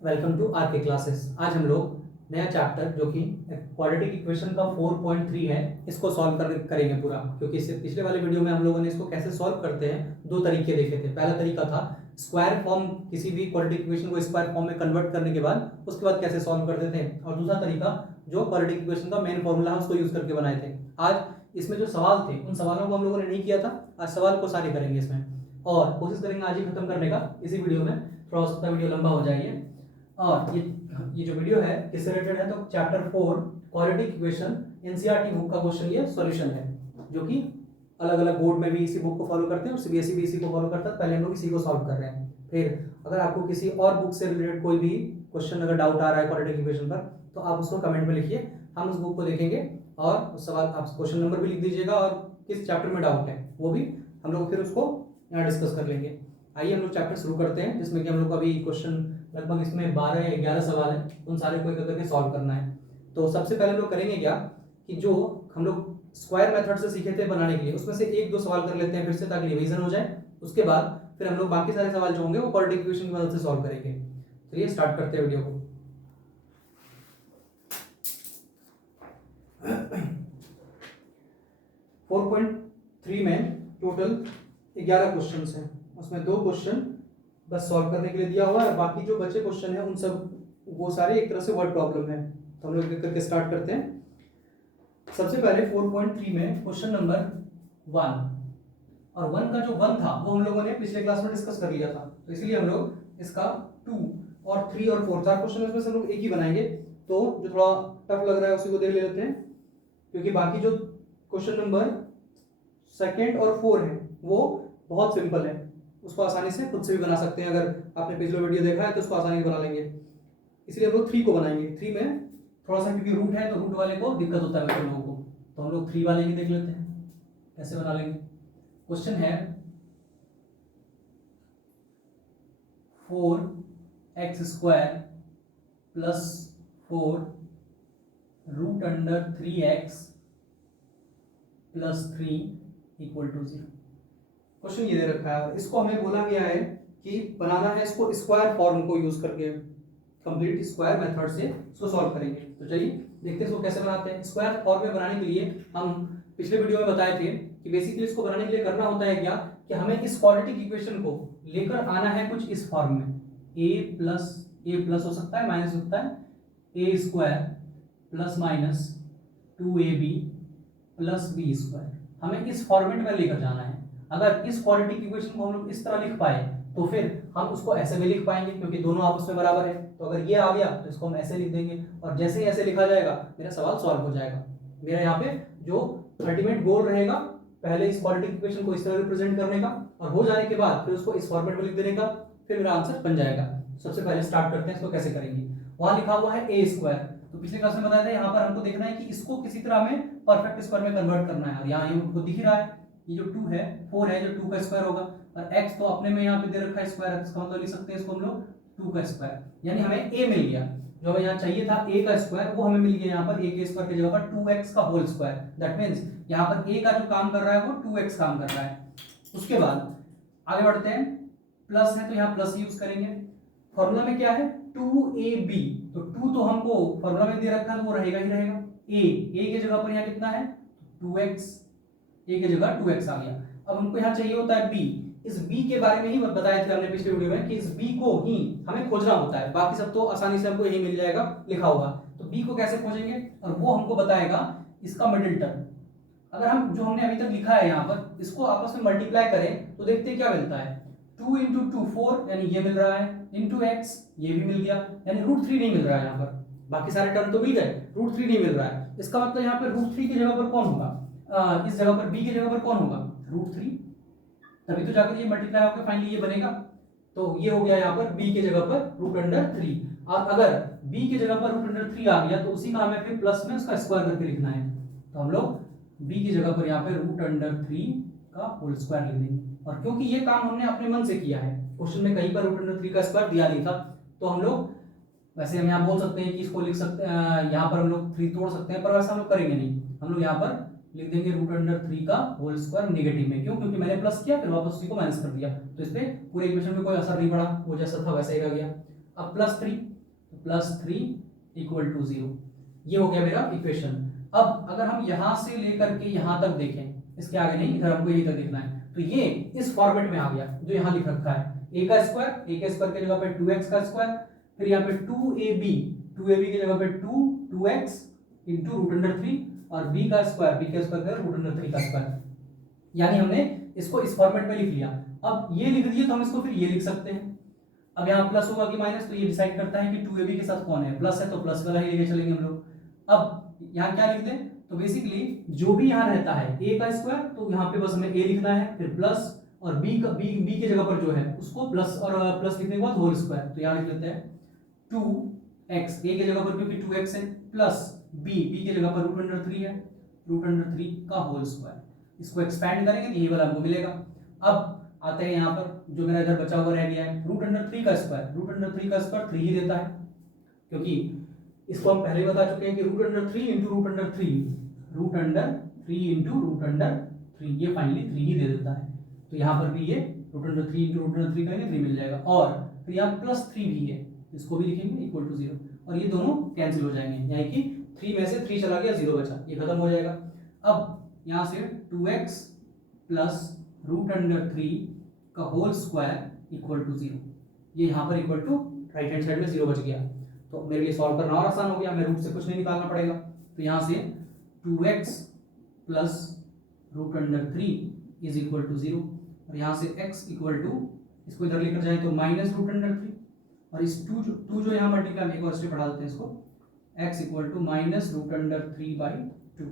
Welcome to are के classes. आज हम लोग नया चैप्टर जो कि क्वाड्रेटिक इक्वेशन का 4.3 है इसको सॉल्व करेंगे पूरा, क्योंकि इससे पिछले वाले वीडियो में हम लोगों ने इसको कैसे सॉल्व करते हैं दो तरीके देखे थे। पहला तरीका था स्क्वायर फॉर्म, किसी भी क्वाड्रेटिक इक्वेशन को स्क्वायर फॉर्म में कन्वर्ट करने के बाद उसके बाद कैसे सॉल्व करते थे, और दूसरा तरीका जो क्वाड्रेटिक इक्वेशन का मेन फॉर्मूला है उसको यूज करके बनाए थे। आज इसमें जो सवाल थे उन सवालों को हम लोगों ने नहीं किया था, आज सवाल को सारे करेंगे इसमें और कोशिश करेंगे आज ही खत्म करने का इसी वीडियो में। थोड़ा हो सकता है वीडियो लंबा हो जाएगी। और ये जो वीडियो है किससे रिलेटेड है, तो chapter 4 quadratic equation NCERT book का क्वेश्चन ये सॉल्यूशन है, जो कि अलग अलग बोर्ड में भी इसी बुक को फॉलो करते हैं और सीबीएसई भी इसी को फॉलो करता है। पहले हम लोग इसी को सॉल्व कर रहे हैं। फिर अगर आपको किसी और बुक से रिलेटेड कोई भी क्वेश्चन अगर डाउट आ रहा है क्वाड्रेटिक इक्वेशन पर, तो आप उसको कमेंट में लिखिए, हम उस बुक को देखेंगे और उस सवाल आप क्वेश्चन नंबर भी लिख दीजिएगा और किस चैप्टर में डाउट है वो भी हम लोग फिर उसको डिस्कस कर लेंगे। आइए हम लोग चैप्टर शुरू करते हैं, जिसमें कि हम लोग अभी क्वेश्चन लगभग इसमें 12 या 11 सवाल हैं, उन सारे को एक करके सॉल्व करना है। तो सबसे पहले हम लोग करेंगे क्या कि जो हम लोग स्क्वायर मेथड से सीखे थे बनाने के लिए, उसमें से एक दो सवाल कर लेते हैं फिर से, ताकि रिवीजन हो जाए। उसके बाद फिर हम लोग बाकी सारे सवाल जो होंगे वो क्वाड्रेटिक इक्वेशन की मदद से सॉल्व करेंगे। तो ये स्टार्ट करते हैं वीडियो को। फोर पॉइंट थ्री में टोटल 11 क्वेश्चन हैं, उसमें 2 क्वेश्चन बस सॉल्व करने के लिए दिया हुआ है, बाकी जो बचे क्वेश्चन है उन सब वो सारे एक तरह से वर्ड प्रॉब्लम है। तो हम लोग एक करके स्टार्ट करते हैं। सबसे पहले 4.3 में क्वेश्चन नंबर 1, और 1 का जो 1 था वो हम लोगों ने पिछले क्लास में डिस्कस कर लिया था, तो इसलिए हम लोग इसका 2 और 3 और 4 4 क्वेश्चन उसमें से हम लोग एक ही बनाएंगे। तो जो थोड़ा टफ लग रहा है उसी को देख लेते हैं, क्योंकि बाकी जो क्वेश्चन नंबर 2 और 4 है वो बहुत सिंपल है, उसको आसानी से खुद से भी बना सकते हैं। अगर आपने पिछला वीडियो देखा है तो उसको आसानी से बना लेंगे, इसलिए हम लोग 3 को बनाएंगे। 3 में थोड़ा सा क्योंकि रूट है तो रूट वाले को दिक्कत होता है बच्चे लोगों को, तो हम लोग 3 वाले ही देख लेते हैं कैसे बना लेंगे। क्वेश्चन है 4x² plus 4 root under 3x plus 3 equal to 0। Question ये दे रखा है और इसको हमें बोला गया है कि बनाना है इसको स्क्वायर फॉर्म को यूज करके, कंप्लीट स्क्वायर मेथड से इसको सॉल्व करेंगे। तो चलिए देखते हैं इसको कैसे बनाते हैं। स्क्वायर फॉर्म में बनाने के लिए हम पिछले वीडियो में बताए थे कि बेसिकली इसको बनाने के लिए करना होता है क्या कि हमें इस क्वाड्रेटिक इक्वेशन को लेकर आना है कुछ इस फॉर्म में, a प्लस हो सकता है माइनस हो सकता है a² plus minus 2ab plus b², हमें इस फॉर्मेट में लेकर जाना है। अगर इस क्वाड्रेटिक इक्वेशन को हम लोग इस तरह लिख पाए तो फिर हम उसको ऐसे भी लिख पाएंगे, क्योंकि दोनों आपस में बराबर है। तो अगर ये आ गया तो इसको हम ऐसे लिख देंगे, और जैसे ही ऐसे लिखा जाएगा मेरा सवाल सॉल्व हो जाएगा। मेरा यहाँ पे जो अल्टीमेट गोल रहेगा पहले इस क्वाड्रेटिक इक्वेशन को इस तरह रिप्रेजेंट करने का, और हो जाने के बाद फिर उसको इस फॉर्मेट में लिख देने का, फिर मेरा आंसर बन जाएगा। सबसे पहले स्टार्ट करते हैं इसको कैसे करेंगे। वहां लिखा हुआ है a², तो पिछले क्लास में बताया था यहाँ पर हमको देखना है कि इसको किसी तरह में परफेक्ट स्क्वायर में कन्वर्ट करना है। और यहाँ हमको दिख रहा है ये जो 2 है 4 है जो 2 का स्क्वायर होगा, और x तो अपने में यहाँ पे दे रखा है स्क्वायर, इसका मतलब लिख सकते हैं इसको हम लोग 2 का स्क्वायर, यानी हमें a मिल गया। जो हमें यहाँ चाहिए था a का स्क्वायर वो हमें मिल गया यहाँ पर a के स्क्वायर की जगह पर 2x का होल स्क्वायर। दैट मींस यहाँ पर a का जो काम कर रहा है वो 2x काम कर रहा है। उसके बाद आगे बढ़ते हैं, प्लस है तो यहाँ प्लस यूज करेंगे। फॉर्मूला में क्या है 2ab, तो 2 तो हमको फॉर्मूला में दे रखा है तो वो रहेगा ही रहेगा। a की जगह पर यहाँ कितना है 2x, a की जगह 2x आ गया। अब हमको यहाँ चाहिए होता है b, इस b के बारे में ही बताया था हमने पिछले वीडियो में कि इस b को ही हमें खोजना होता है, बाकी सब तो आसानी से हमको यही मिल जाएगा लिखा हुआ। तो b को कैसे खोजेंगे, और वो हमको बताएगा इसका मिडिल टर्म। अगर हम जो हमने अभी तक लिखा है यहाँ पर इसको आपस में मल्टीप्लाई करें तो देखते हैं क्या मिलता है। 2 × 2 4, यानी ये मिल रहा है, इंटू x ये भी मिल गया, यानी √3 नहीं मिल रहा है यहाँ पर। बाकी सारे टर्म तो मिल गए, √3 नहीं मिल रहा है। इसका मतलब यहाँ पर √3 की जगह पर कौन होगा, इस जगह पर b की जगह पर कौन होगा √3, तभी तो जाकर ये मल्टीप्लाई होकर फाइनली ये बनेगा। तो ये हो गया यहाँ पर b की जगह पर √3। और अगर b की जगह पर √3 आ गया तो उसी का हमें फिर प्लस में उसका स्क्वायर करके लिखना है। तो हम लोग b की जगह पर यहाँ पे √3 का होल स्क्वायर लिख देंगे। और क्योंकि ये काम हमने अपने मन से किया है, क्वेश्चन में कहीं पर √3 का स्क्वायर दिया नहीं था, तो हम लोग वैसे हम यहाँ बोल सकते हैं कि इसको लिख सकते हैं, यहाँ पर हम लोग 3 तोड़ सकते हैं, पर वैसा हम लोग करेंगे नहीं। हम लोग यहाँ पर लिख देंगे √3 का होल स्क्वायर नेगेटिव में। क्यों, क्योंकि मैंने प्लस किया फिर वापस उसी को माइनस कर दिया, तो इस पे पूरे इक्वेशन में कोई असर नहीं पड़ा, वो जैसा था वैसा ही रह गया। अब +3 तो +3 = 0। ये हो गया मेरा इक्वेशन। अब अगर हम यहाँ से लेकर के यहाँ तक देखें, इसके आगे नहीं, इधर हमको यही तक देखना है, तो ये इस फॉर्मेट में आ गया जो यहाँ लिख रखा है, a का स्क्वायर की जगह पे 2x का स्क्वायर, फिर यहाँ पे 2ab की जगह पे 2x इंटू √3 और b का स्क्वायर √3 का स्क्वायर। यानी हमने इसको इस फॉर्मेट में लिख लिया। अब ये लिख दिए तो हम इसको फिर ये लिख सकते हैं। अब यहाँ प्लस होगा कि माइनस, तो ये डिसाइड करता है कि 2ab के साथ कौन है, प्लस है तो प्लस वाला ही लेके चलेंगे हम लोग। अब यहाँ क्या लिख दें, तो बेसिकली जो भी यहाँ रहता है a का स्क्वायर, तो यहाँ पे बस हमें a लिखना है, फिर प्लस और b की जगह पर जो है उसको प्लस और प्लस लिखने के बाद होल स्क्वायर, तो यहाँ लिख लेते हैं 2x, a की जगह पर क्योंकि 2x है, प्लस b की जगह पर √3 है, √3 का होल स्क्वायर। इसको एक्सपैंड करेंगे तो यही वाला हमको मिलेगा। अब आते हैं यहाँ पर, जो मेरा इधर बचा हुआ रह गया है √3 का स्क्वायर 3 ही देता है, क्योंकि इसको हम पहले बता चुके हैं कि √3 इंटू √3 ये फाइनली 3 ही दे देता है। तो यहाँ पर भी ये √3 इंटू √3 करेंगे 3 मिल जाएगा, और फिर यहाँ +3 भी है, इसको भी लिखेंगे =0, और ये दोनों कैंसिल हो जाएंगे, यानी कि 3 में से 3 चला गया, 0 बचा, ये खत्म हो जाएगा। अब यहाँ से 2x प्लस √3 का होल स्क्वायर =0, ये यहाँ पर equal to right hand side में 0 बच गया, तो मेरे लिए सॉल्व करना और आसान हो गया, मैं रूट से कुछ नहीं निकालना पड़ेगा। तो यहाँ से 2x प्लस √3 =0, और यहाँ से x = इसको इधर लेकर जाए तो -√3, और इस 2 जो यहाँ मल्टीप्लाई में एक और स्टेप बढ़ा देते हैं इसको, x = -√3/2,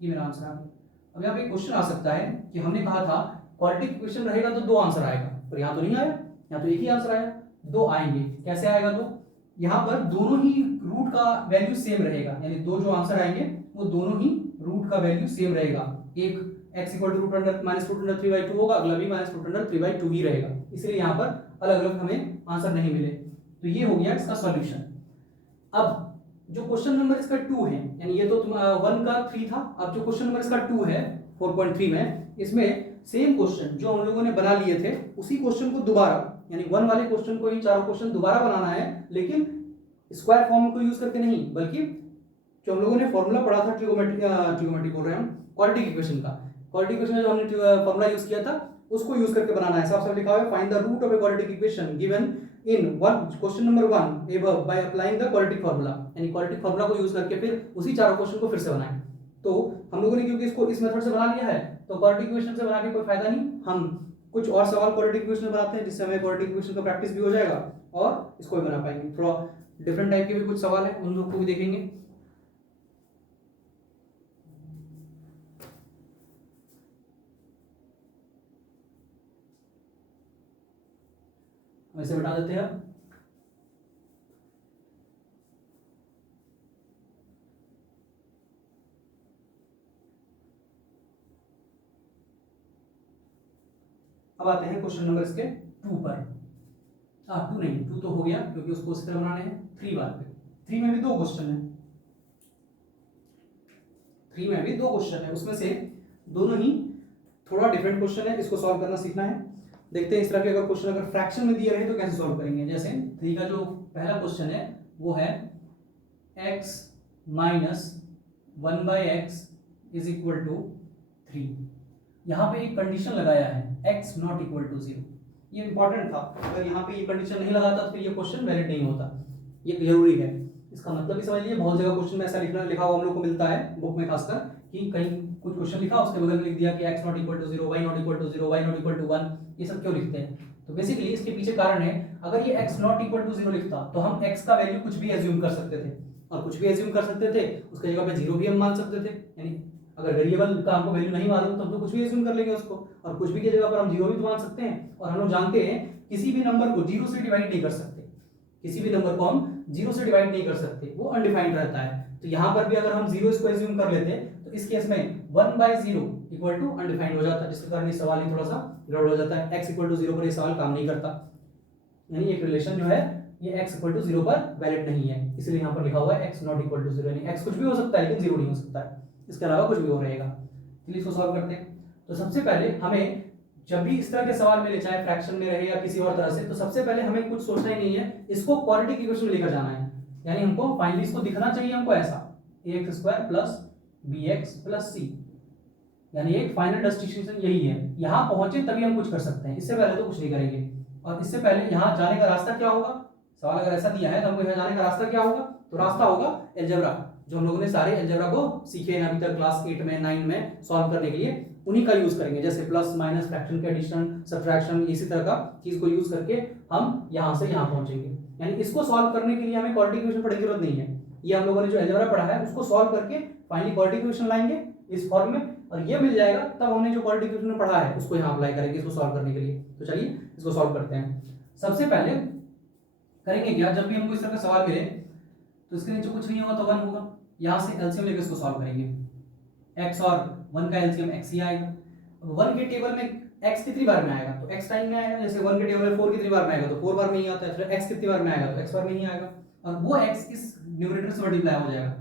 ये मेरा आंसर आ गया। अब यहाँ पे क्वेश्चन आ सकता है कि हमने कहा था क्वाड्रेटिक इक्वेशन रहेगा तो 2 आंसर आएगा, पर यहाँ तो नहीं आया, यहाँ तो एक ही आंसर आया, 2 आएंगे। कैसे आएगा? तो यहाँ पर दोनों ही रूट का वैल्यू सेम रहेगा, यानी 2 जो आंसर आएंगे वो दोनों ही रूट का वैल्यू सेम रहेगा। एक x -√3/2 होगा, अगला भी -√3/2 ही रहेगा, इसलिए यहाँ पर अलग अलग हमें आंसर नहीं मिले। तो ये हो गया इसका सॉल्यूशन। अब जो क्वेश्चन नंबर इसका 2 है, यानी ये तो 1 का 3 था, अब जो क्वेश्चन नंबर इसका 2 है 4.3 में, इसमें सेम क्वेश्चन जो हम लोगों ने बना लिए थे उसी क्वेश्चन को दोबारा, यानी 1 वाले क्वेश्चन को ही चारों क्वेश्चन दोबारा बनाना है, लेकिन स्क्वायर फॉर्म को यूज करके नहीं, बल्कि जो हम लोगों ने फॉर्मूला पढ़ा था ट्रिगोनोमेट्री बोल रहे हैं हम, क्वाड्रेटिक इक्वेशन का, क्वाड्रेटिक इक्वेशन में जो हमने फॉर्मूला यूज किया था उसको यूज करके बनाना है। साफ साफ लिखा हुआ है, find the root of a quadratic equation given in question number 1 above by applying the quadratic formula, यानी क्वाड्रेटिक फार्मूला को यूज करके फिर उसी चारों क्वेश्चन को फिर से बनाएं। तो हम लोगों ने क्योंकि इसको इस मेथड से बना लिया है, तो क्वाड्रेटिक इक्वेशन से बना के कोई फायदा नहीं, हम कुछ और सवाल क्वाड्रेटिक इक्वेशन में बनाते हैं, जिससे हमें क्वाड्रेटिक इक्वेशन का प्रैक्टिस भी हो जाएगा और इसको भी बना पाएंगे। थोड़ा डिफरेंट टाइप के भी कुछ सवाल है, उन लोग को भी देखेंगे। वैसे बता देते हैं। अब आते हैं क्वेश्चन नंबर इसके 2 पर। 2 नहीं, 2 तो हो गया क्योंकि उसको उसी तरह बनाने हैं। 3 बार पे 3 में भी 2 क्वेश्चन है, 3 में भी 2 क्वेश्चन है, उसमें से दोनों ही थोड़ा डिफरेंट क्वेश्चन है, इसको सॉल्व करना सीखना है। देखते हैं इस तरह के अगर क्वेश्चन अगर फ्रैक्शन में दिए रहे तो कैसे सॉल्व करेंगे। जैसे 3 का जो पहला क्वेश्चन है वो है x - 1/x = 3। यहाँ पे एक कंडीशन लगाया है x ≠ = 0, ये इंपॉर्टेंट था, अगर यहाँ पे ये कंडीशन नहीं लगाता तो फिर ये क्वेश्चन वैलिड नहीं होता, ये जरूरी है। इसका मतलब भी समझ लीजिए, बहुत जगह क्वेश्चन में ऐसा लिखा हुआ हम लोग को मिलता है बुक में, खासकर कि कहीं कुछ क्वेश्चन लिखा उसके बगल में लिख दिया कि x ≠ = 0, y ≠ = 0, y ≠ = 1, ये सब क्यों लिखते हैं? तो बेसिकली इसके पीछे कारण है, अगर ये x ≠ = 0 लिखता तो हम x का वैल्यू कुछ भी एज्यूम कर सकते थे, और कुछ भी एज्यूम कर सकते थे उसके जगह पे 0 भी हम मान सकते थे, यानी अगर वेरिएबल का हमको वैल्यू नहीं मालूम तो हम तो कुछ भी एज्यूम कर लेंगे उसको, और कुछ भी की जगह पर हम 0 भी तो मान सकते हैं। और हम लोग जानते हैं किसी भी नंबर को 0 से डिवाइड नहीं कर सकते, किसी भी नंबर को हम 0 से डिवाइड नहीं कर सकते, वो अनडिफाइंड रहता है। तो यहाँ पर भी अगर हम 0 इसको एज्यूम कर लेते तो इस केस में 1/0 = अनडिफाइंड हो जाता है, जिसके कारण ये सवाल ही थोड़ा सा गड़बड़ हो जाता है। x = 0 पर ये सवाल काम नहीं करता, यानी एक रिलेशन जो है ये x = 0 पर वैलिड नहीं है, इसलिए यहाँ पर लिखा हुआ है x ≠ = 0, यानी x कुछ भी हो सकता है लेकिन 0 नहीं हो सकता है, इसके अलावा कुछ भी हो रहेगा। चलिए इसको सॉल्व करते हैं। तो सबसे पहले हमें जब भी इस तरह के सवाल मिले, चाहे फ्रैक्शन में रहे या किसी और तरह से, तो सबसे पहले हमें कुछ सोचना ही नहीं है, इसको क्वाड्रेटिक इक्वेशन में लेकर जाना है। यानी हमको फाइनली इसको दिखना चाहिए हमको ऐसा ax square plus bx plus c, यानी एक फाइनल डेस्टिनेशन यही है। यहाँ पहुंचे तभी हम कुछ कर सकते हैं, इससे पहले तो कुछ नहीं करेंगे। और इससे पहले यहाँ जाने का रास्ता क्या होगा, सवाल अगर ऐसा दिया है तो हमको यहाँ जाने का रास्ता क्या होगा, तो रास्ता होगा अलजेब्रा, जो हम लोगों ने सारे अलजेब्रा को सीखे हैं अभी तक क्लास 8 में 9 में सॉल्व करने के लिए, उन्हीं का यूज करेंगे। जैसे प्लस माइनस, फ्रैक्शन के एडिशन, सब्ट्रैक्शन, इसी तरह का चीज को यूज करके हम यहाँ से यहाँ पहुंचेंगे। यानी इसको सॉल्व करने के लिए हमें क्वाड्रेटिक इक्वेशन पढ़ने की जरूरत नहीं है, ये हम लोगों ने जो अलजेब्रा पढ़ा है उसको सॉल्व करके फाइनली क्वाड्रेटिक इक्वेशन लाएंगे इस फॉर्म में, और ये मिल जाएगा तब हमने जो क्वाड्रेटिक इक्वेशन पढ़ा है उसको यहाँ अप्लाई करेंगे इसको सॉल्व करने के लिए। तो चलिए इसको सॉल्व करते हैं। सबसे पहले करेंगे क्या, जब भी हमको इस तरह का सवाल मिले तो इसके नीचे कुछ नहीं होगा तो 1 होगा, यहाँ से एलसीएम लेकर इसको सॉल्व करेंगे। x और 1 का एलसीएम x ही आएगा। 1 के टेबल में x कितनी बार में आएगा, तो x टाइम में आएगा। जैसे 1 के टेबल में 4 कितनी बार में आएगा, तो 4 बार में ही आता है। फिर x कितनी बार में आएगा, तो x बार में ही आएगा, और वो x इस न्यूमरेटर से मल्टीप्लाई हो जाएगा,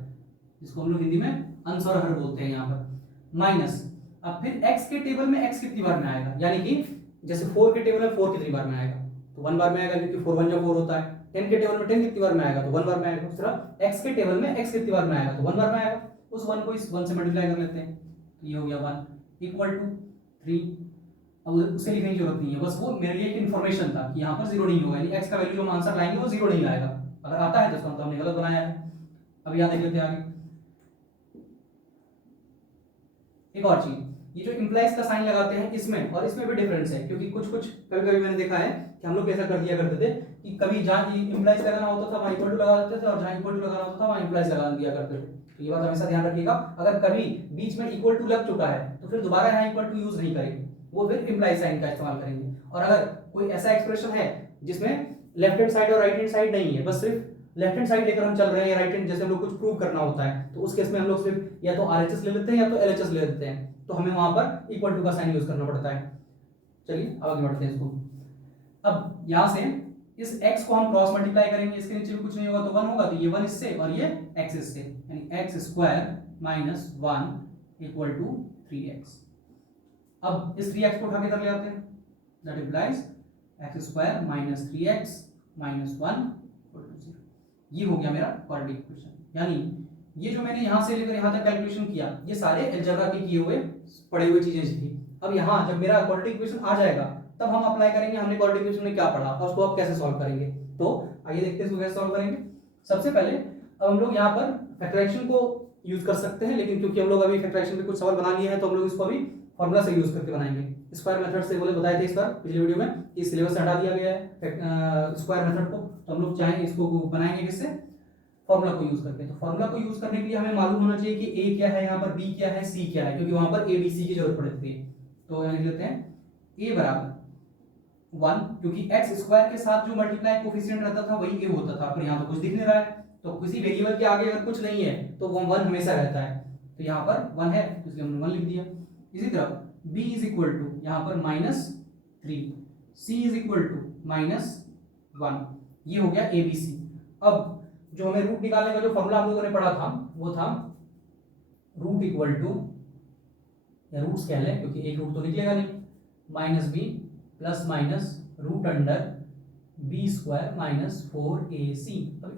जिसको हम लोग हिंदी में अंश और हर बोलते हैं यहाँ पर, माइनस। अब फिर x के टेबल में x कितनी बार में आएगा, यानी कि जैसे 4 के टेबल में 4 कितनी बार में आएगा, तो 1 बार में आएगा, क्योंकि 4 1 4 होता है। 10 के टेबल में 10 कितनी बार में आएगा, तो 1 बार में आएगा। उस तरह x के टेबल में x कितनी बार में आएगा, तो 1 बार में आएगा। उस 1 को इस 1 से मल्टीप्लाई कर लेते हैं, तो ये हो गया 1 इक्वल टू 3। अब उसे लिखने की जरूरत नहीं है, बस वो मेरे लिए एक इन्फॉर्मेशन था कि यहाँ पर 0 नहीं होगा, यानी x का वैल्यू जो हम आंसर लाएंगे वो 0 नहीं आएगा। अगर आता है तो इसका मतलब हमने गलत बनाया है। अब यहाँ देख लेते हैं आगे एक और चीज, ये जो इंप्लाइज का साइन लगाते हैं इसमें और इसमें भी डिफरेंस है, क्योंकि कुछ कभी कभी मैंने देखा है कि हम लोग ऐसा कर दिया करते थे कि कभी जहाँ इंप्लाइज लगाना होता था वहाँ इक्वल टू लगा देते थे, और जहाँ इक्वल टू लगाना होता था वहाँ इंप्लाइज लगा दिया करते थे। तो ये बात हमेशा ध्यान रखिएगा, अगर कभी बीच में इक्वल टू लग चुका है तो फिर दोबारा यहाँ इक्वल टू यूज नहीं करेंगे, वो फिर इंप्लाइज साइन का इस्तेमाल करेंगे। और अगर कोई ऐसा एक्सप्रेशन है जिसमें लेफ्ट हैंड साइड और राइट हैंड साइड नहीं है, बस सिर्फ लेफ्ट हैंड साइड लेकर हम चल रहे हैं, राइट हैंड जैसे हम लोग कुछ प्रूव करना होता है, तो उस केस में हम लोग सिर्फ या तो आरएचएस ले लेते हैं या तो एलएचएस ले लेते हैं, तो हमें वहां पर इक्वल टू का साइन यूज करना पड़ता है। चलिए अब आगे बढ़ते हैं इसको। अब यहां से इस x को हम क्रॉस मल्टीप्लाई करेंगे, इसके नीचे भी कुछ नहीं होगा तो 1 होगा, तो ये 1 इससे और ये x इससे, यानी x square minus 1 equal to 3x। अब इस 3x को उठा के इधर ले आते हैं, that implies x square minus 3x minus 1 equal to 0। ये हो गया मेरा क्वाड्रेटिक इक्वेशन। यानी ये जो मैंने यहाँ से लेकर यहाँ तक कैलकुलेशन किया, ये सारे अलजेब्रा के किए हुए पढ़े हुए चीजें थी। अब यहाँ जब मेरा क्वाड्रेटिक इक्वेशन आ जाएगा तब हम अप्लाई करेंगे हमने क्वाड्रेटिक इक्वेशन में क्या पढ़ा और उसको अब कैसे सॉल्व करेंगे। तो आइए देखते हैं इसको कैसे सॉल्व करेंगे। सबसे पहले अब हम लोग यहाँ पर फैक्टराइजेशन को यूज कर सकते हैं, लेकिन क्योंकि हम लोग अभी फैक्टराइजेशन पे कुछ सवाल बना लिए हैं तो हम लोग इसको अभी फॉर्मूला से यूज करके बनाएंगे। स्क्वायर मेथड से बोले बताए थे इस बार पिछले वीडियो में कि सिलेबस से हटा दिया गया है स्क्वायर मेथड को, तो हम लोग चाहेंगे इसको बनाएंगे किससे, फॉर्मूला को यूज करके। तो फॉर्मूला को यूज करने के लिए हमें मालूम होना चाहिए कि a क्या है, यहाँ पर b क्या है, c क्या है, क्योंकि वहां पर a b c की जरूरत पड़ती है। तो यहाँ लिख लेते हैं a बराबर 1, क्योंकि x स्क्वायर के साथ जो मल्टीप्लाई कोफिशिएंट रहता था वही a होता था, पर यहाँ तो कुछ दिख नहीं रहा है, तो किसी वेरिएबल के आगे अगर कुछ नहीं है तो वो 1 हमेशा रहता है, तो यहाँ पर 1 है तो इसलिए हमने 1 लिख दिया। इसी तरह b इज इक्वल टू यहाँ पर -3, c इज इक्वल टू -1, ये हो गया abc। अब जो हमें रूट निकालने का जो फॉर्मूला हम लोगों ने पढ़ा था वो था रूट इक्वल टू, या रूट्स कह लें क्योंकि एक रूट तो निकलेगा नहीं, -b plus minus root under b square minus 4ac। अब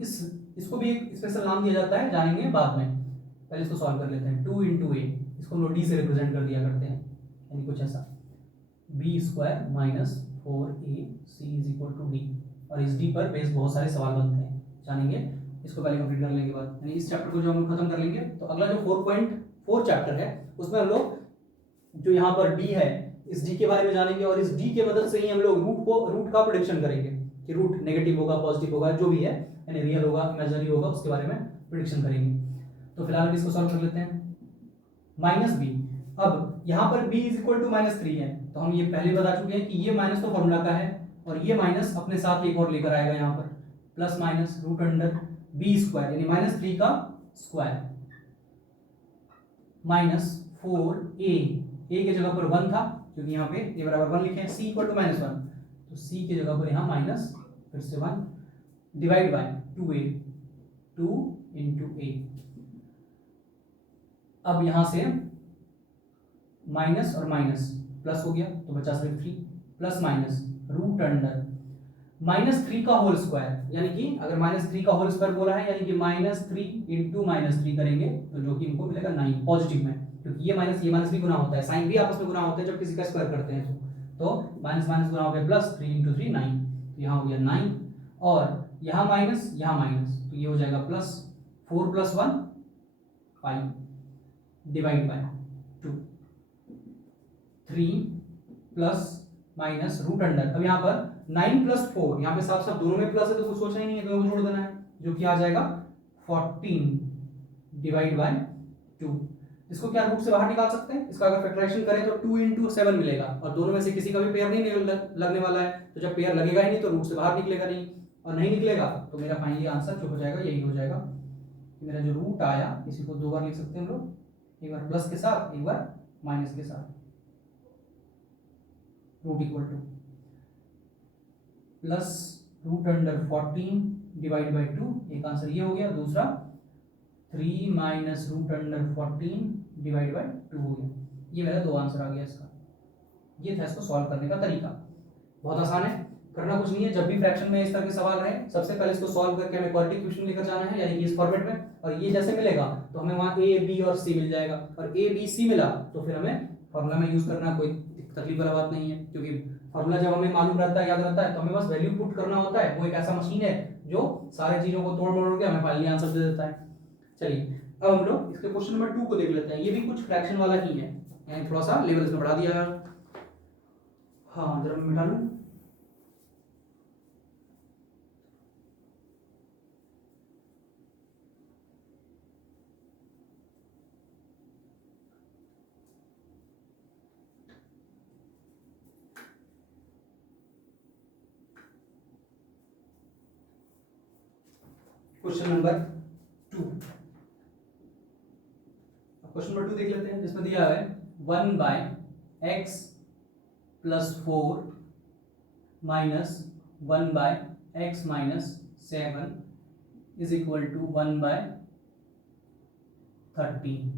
इसको भी एक स्पेशल नाम दिया जाता है, जानेंगे बाद में, पहले इसको सॉल्व कर लेते हैं। 2 × a, इसको हम लोग d से रिप्रेजेंट कर दिया करते हैं, यानी कुछ ऐसा b square minus 4ac is equal to d, और इस d पर बेस बहुत सारे सवाल बनते हैं, जानेंगे इसको पहले कंप्लीट करने के बाद। यानी इस चैप्टर को जो हम लोग खत्म कर लेंगे तो अगला जो 4.4 चैप्टर है उसमें हम लोग जो यहाँ पर d है इस d के बारे में जानेंगे, और इस d के मदद से ही हम लोग रूट का प्रेडिक्शन करेंगे कि रूट नेगेटिव होगा पॉजिटिव होगा जो भी है, यानी रियल होगा इमेजिनरी होगा, उसके बारे में प्रेडिक्शन करेंगे। तो फिलहाल इसको सॉल्व कर लेते हैं। -b, अब यहाँ पर b इज इक्वल टू -3 है, तो हम ये पहले बता चुके हैं कि ये माइनस तो फॉर्मूला का है और ये माइनस अपने साथ एक और लेकर आएगा यहाँ पर, plus minus root under b square यानी -3 का स्क्वायर -4a, a के जगह पर 1 था क्योंकि यहाँ पे a बराबर 1 लिखे हैं, c इक्वल टू -1, तो c की जगह पर यहाँ माइनस फिर से 1 डिवाइड बाय 2a, 2 × a। अब यहाँ से माइनस और माइनस प्लस हो गया तो बचा सिर्फ 3, प्लस माइनस रूट अंडर -3 का होल स्क्वायर, यानी कि अगर -3 का होल स्क्वायर बोला है यानी कि -3 इंटू -3 करेंगे तो जो कि हमको मिलेगा 9 पॉजिटिव में, क्योंकि ये माइनस भी गुना होता है, साइन भी आपस में गुना होते हैं जब किसी का स्क्वायर करते हैं तो माइनस माइनस गुना हो गया प्लस, 3 इंटू 3 9, तो यहाँ हो गया 9 और यहाँ माइनस तो ये हो जाएगा plus 4 + 1 5 divide by 2 3 plus minus root under, अब यहाँ पर 9 + 4, यहाँ पे साफ साफ दोनों में प्लस है तो कुछ सोचना ही नहीं है, दोनों को जोड़ देना है, जो कि आ जाएगा 14 डिवाइड बाय 2। इसको क्या रूट से बाहर निकाल सकते हैं, इसका अगर फैक्टराइजेशन करें तो 2 × 7 मिलेगा और दोनों में से किसी का भी पेयर नहीं लगने वाला है, तो जब पेयर लगेगा ही नहीं तो रूट से बाहर निकलेगा नहीं, और नहीं निकलेगा तो मेरा फाइनली आंसर जो हो जाएगा यही हो जाएगा कि मेरा जो रूट आया, इसी को 2 बार लिख सकते हैं हम लोग, एक बार प्लस के साथ एक बार माइनस के साथ, root equal to plus root under 14 divide by 2, एक आंसर ये हो गया, दूसरा 3 minus root under 14 divide by 2 हो गया, ये मेरा 2 आंसर आ गया इसका। ये था इसको सॉल्व करने का तरीका, बहुत आसान है, करना कुछ नहीं है। जब भी फ्रैक्शन में इस तरह के सवाल रहे, सबसे पहले इसको सॉल्व करके हमें क्वाड्रेटिक इक्वेशन लेकर जाना है, यानी कि इस फॉर्मेट में, और ये जैसे मिलेगा तो हमें वहाँ ए बी और सी मिल जाएगा, और ए बी सी मिला तो फिर हमें फॉर्मूला में यूज करना, कोई तकलीफ वाला बात नहीं है, क्योंकि फॉर्मूला जब हमें मालूम रहता है, याद रहता है, तो हमें बस वैल्यू पुट करना होता है। वो एक ऐसा मशीन है जो सारे चीजों को तोड़ मोड़ के हमें फाइनली आंसर दे देता है। चलिए अब हम लोग इसके क्वेश्चन नंबर 2 को देख लेते हैं, ये भी कुछ फ्रैक्शन वाला ही है, यानी थोड़ा सा लेवल इसमें बढ़ा दिया है। हाँ जरा मैं मिटा लूं, क्वेश्चन नंबर 2, क्वेश्चन नंबर 2 देख लेते हैं, जिसमें दिया है 1/x + 4 minus 1/x - 7 is equal to 1/13,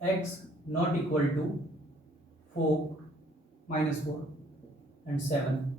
x not equal to 4 -4 and 7,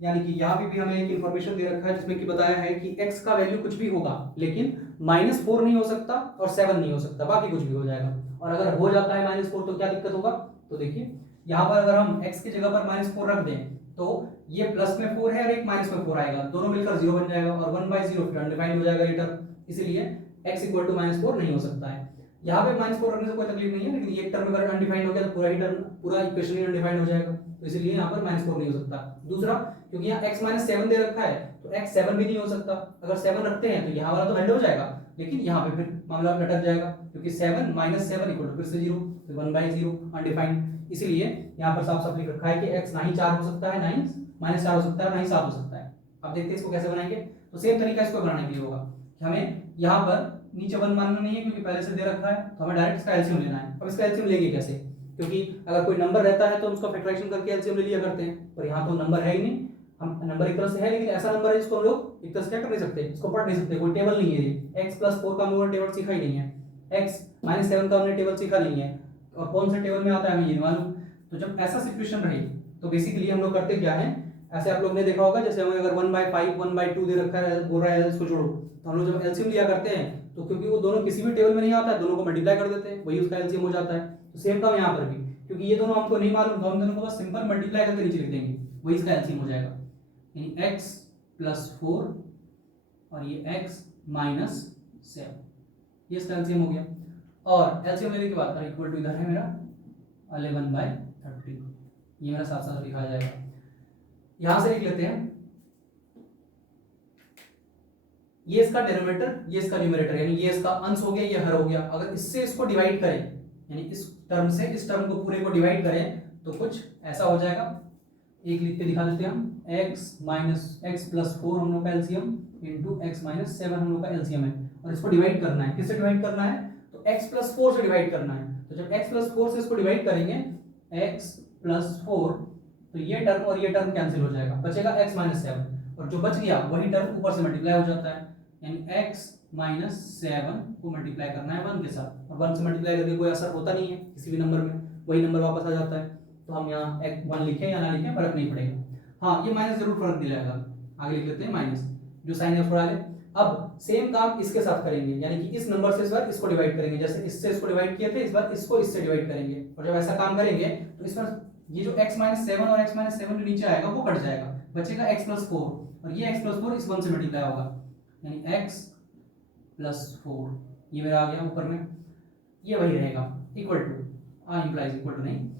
यानी कि यहाँ पे भी हमें एक इंफॉर्मेशन दे रखा है जिसमें कि बताया है कि x का वैल्यू कुछ भी होगा, लेकिन -4 नहीं हो सकता और 7 नहीं हो सकता, बाकी कुछ भी हो जाएगा। और अगर हो जाता है -4 तो क्या दिक्कत होगा, तो देखिए यहाँ पर अगर हम x की जगह पर -4 रख दें तो ये प्लस में 4 है और एक माइनस में 4 आएगा, दोनों मिलकर 0 बन जाएगा और 1/0 फिर अनडिफाइंड हो जाएगा ये टर्म, इसीलिए x = -4 नहीं हो सकता है। यहाँ पे -4 रखने से कोई तकलीफ नहीं है, लेकिन ये टर्म अगर अनडिफाइंड हो गया तो पूरा ही टर्म, पूरा इक्वेशन ही अनडिफाइंड हो जाएगा, तो इसलिए यहाँ पर -4 नहीं हो सकता। दूसरा, क्योंकि यहाँ x - 7 दे रखा है तो x 7 भी नहीं हो सकता, अगर 7 रखते हैं तो यहाँ वाला तो हल हो जाएगा, लेकिन यहाँ पे फिर मामला लटक जाएगा, क्योंकि 7 - 7 = फिर से 0, तो 1/0 अनडिफाइंड, इसलिए यहाँ पर साफ साफ लिख रखा है कि x ना ही 4 हो सकता है, ना ही -4 हो सकता है, ना ही 7 हो सकता है। अब देखते हैं इसको कैसे बनाएंगे, तो सेम तरीका इसको बनाने के लिए होगा कि हमें यहाँ पर नीचे 1 मानना नहीं है, क्योंकि पहले से दे रखा है, तो हमें डायरेक्ट इसका एलसीएम लेना है। अब इसका एलसीएम लेंगे कैसे, क्योंकि अगर कोई नंबर रहता है तो हम उसका फैक्टराइजेशन करके एलसीएम ले लिया करते हैं, पर यहाँ तो नंबर है ही नहीं, हम नंबर एक तरह से है लेकिन ऐसा नंबर है जिसको हम लोग एक तरह से क्या कर नहीं सकते, इसको पढ़ नहीं सकते, कोई टेबल नहीं है ये। x + 4 का हम लोगों ने टेबल सीखा ही नहीं है, x - 7 का हमने टेबल सीखा नहीं है, और कौन से टेबल में आता है हमें ये नहीं मालूम। तो जब ऐसा सिचुएशन रहे तो बेसिकली हम लोग करते क्या है, ऐसे आप लोग ने देखा होगा, जैसे हमें अगर 1/5 1/2 दे रखा है, बोल रहा है इसको जोड़ो, तो हम लोग जब एलसीएम लिया करते हैं तो क्योंकि वो दोनों किसी भी टेबल में नहीं आता है, दोनों को मल्टीप्लाई कर देते हैं, वही उसका एलसीएम हो जाता है। तो सेम काम यहाँ पर भी, क्योंकि ये दोनों हमको नहीं मालूम, तो हम दोनों को बस सिंपल मल्टीप्लाई करके नीचे लिख देंगे, वही इसका एलसीएम हो जाएगा, यानी x + 4 और ये x - 7, ये इसका एलसीएम हो गया। और एलसीएम लेने के बाद इक्वल टू इधर है मेरा 11/30, ये मेरा साथ साथ लिखा जाएगा। यहां से लिख लेते हैं, ये इसका डिनोमिनेटर, ये इसका न्यूमरेटर, यानी ये इसका अंश हो गया, ये हर हो गया। अगर इससे इसको डिवाइड करें, यानी इस टर्म से इस टर्म को पूरे को डिवाइड करें तो कुछ ऐसा हो जाएगा, एक लिख के दिखा देते हैं हम, x + 4 हम लोग का एलसीएम इंटू x - 7 हम लोग का एलसीएम है, और इसको डिवाइड करना है, किससे डिवाइड करना है, तो x + 4 से डिवाइड करना है। तो जब x + 4 से इसको डिवाइड करेंगे, x + 4, तो ये टर्म और ये टर्म कैंसिल हो जाएगा, बचेगा x - 7, और जो बच गया वही टर्म ऊपर से मल्टीप्लाई हो जाता है, यानी x - 7 को मल्टीप्लाई करना है 1 के साथ, और 1 से मल्टीप्लाई करके कोई असर होता नहीं है किसी भी नंबर में, वही नंबर वापस आ जाता है। तो हम यहाँ 1 लिखें या ना लिखें फर्क नहीं पड़ेगा। हाँ, ये माइनस जरूर फर्क दिलाएगा, आगे लिख लेते हैं माइनस, जो साइन है उसको डाले। अब सेम काम इसके साथ करेंगे, यानी कि इस नंबर से इस बार इसको डिवाइड करेंगे, जैसे इससे इसको डिवाइड किए थे, इस बार इसको इससे डिवाइड करेंगे। और जब ऐसा काम करेंगे तो इस बार ये जो x-7 और x-7 जो नीचे आएगा वो कट जाएगा, बचेगा x+4, और ये x+4 इस 1 से मल्टीप्लाई होगा, यानी x+4 ये मेरा आ गया ऊपर में, ये वही रहेगा equal to, implies equal to नहीं।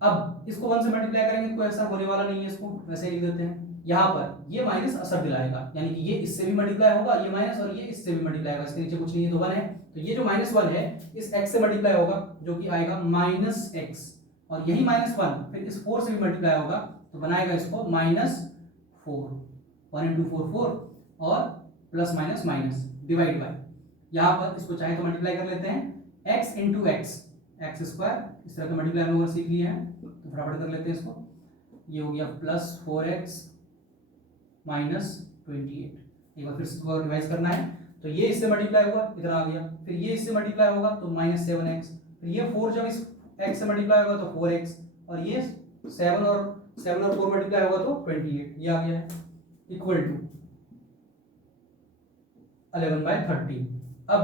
अब इसको 1 से मल्टीप्लाई करेंगे तो ऐसा होने वाला नहीं है, इसको वैसे लिख देते हैं। यहाँ पर ये माइनस असर दिलाएगा, यानी कि ये इससे भी मल्टीप्लाई होगा, ये माइनस, और ये इससे भी मल्टीप्लाई होगा, इसके नीचे कुछ नहीं है तो 1 है, तो ये जो -1 है इस x से मल्टीप्लाई होगा, जो कि आएगा -x, और यही -1 फिर इस 4 से भी मल्टीप्लाई होगा तो बनाएगा इसको -4, 1 × 4 4, और plus minus minus divide by, यहाँ पर इसको चाहे तो मल्टीप्लाई कर लेते हैं, x × x स्क्वायर, इस तरह के मल्टीप्लाई हम लोग सीख लिए हैं तो फटाफट कर लेते हैं इसको। ये हो गया +4x -28, एक बार फिर से रिवाइज करना है, तो ये इससे मल्टीप्लाई होगा, इधर आ गया, फिर ये इससे मल्टीप्लाई होगा तो -7x, फिर ये 4 जब इस x से मल्टीप्लाई होगा तो 4x, और ये 7 और 4 मल्टीप्लाई होगा तो 28, ये आ गया है इक्वल टू 11/30। अब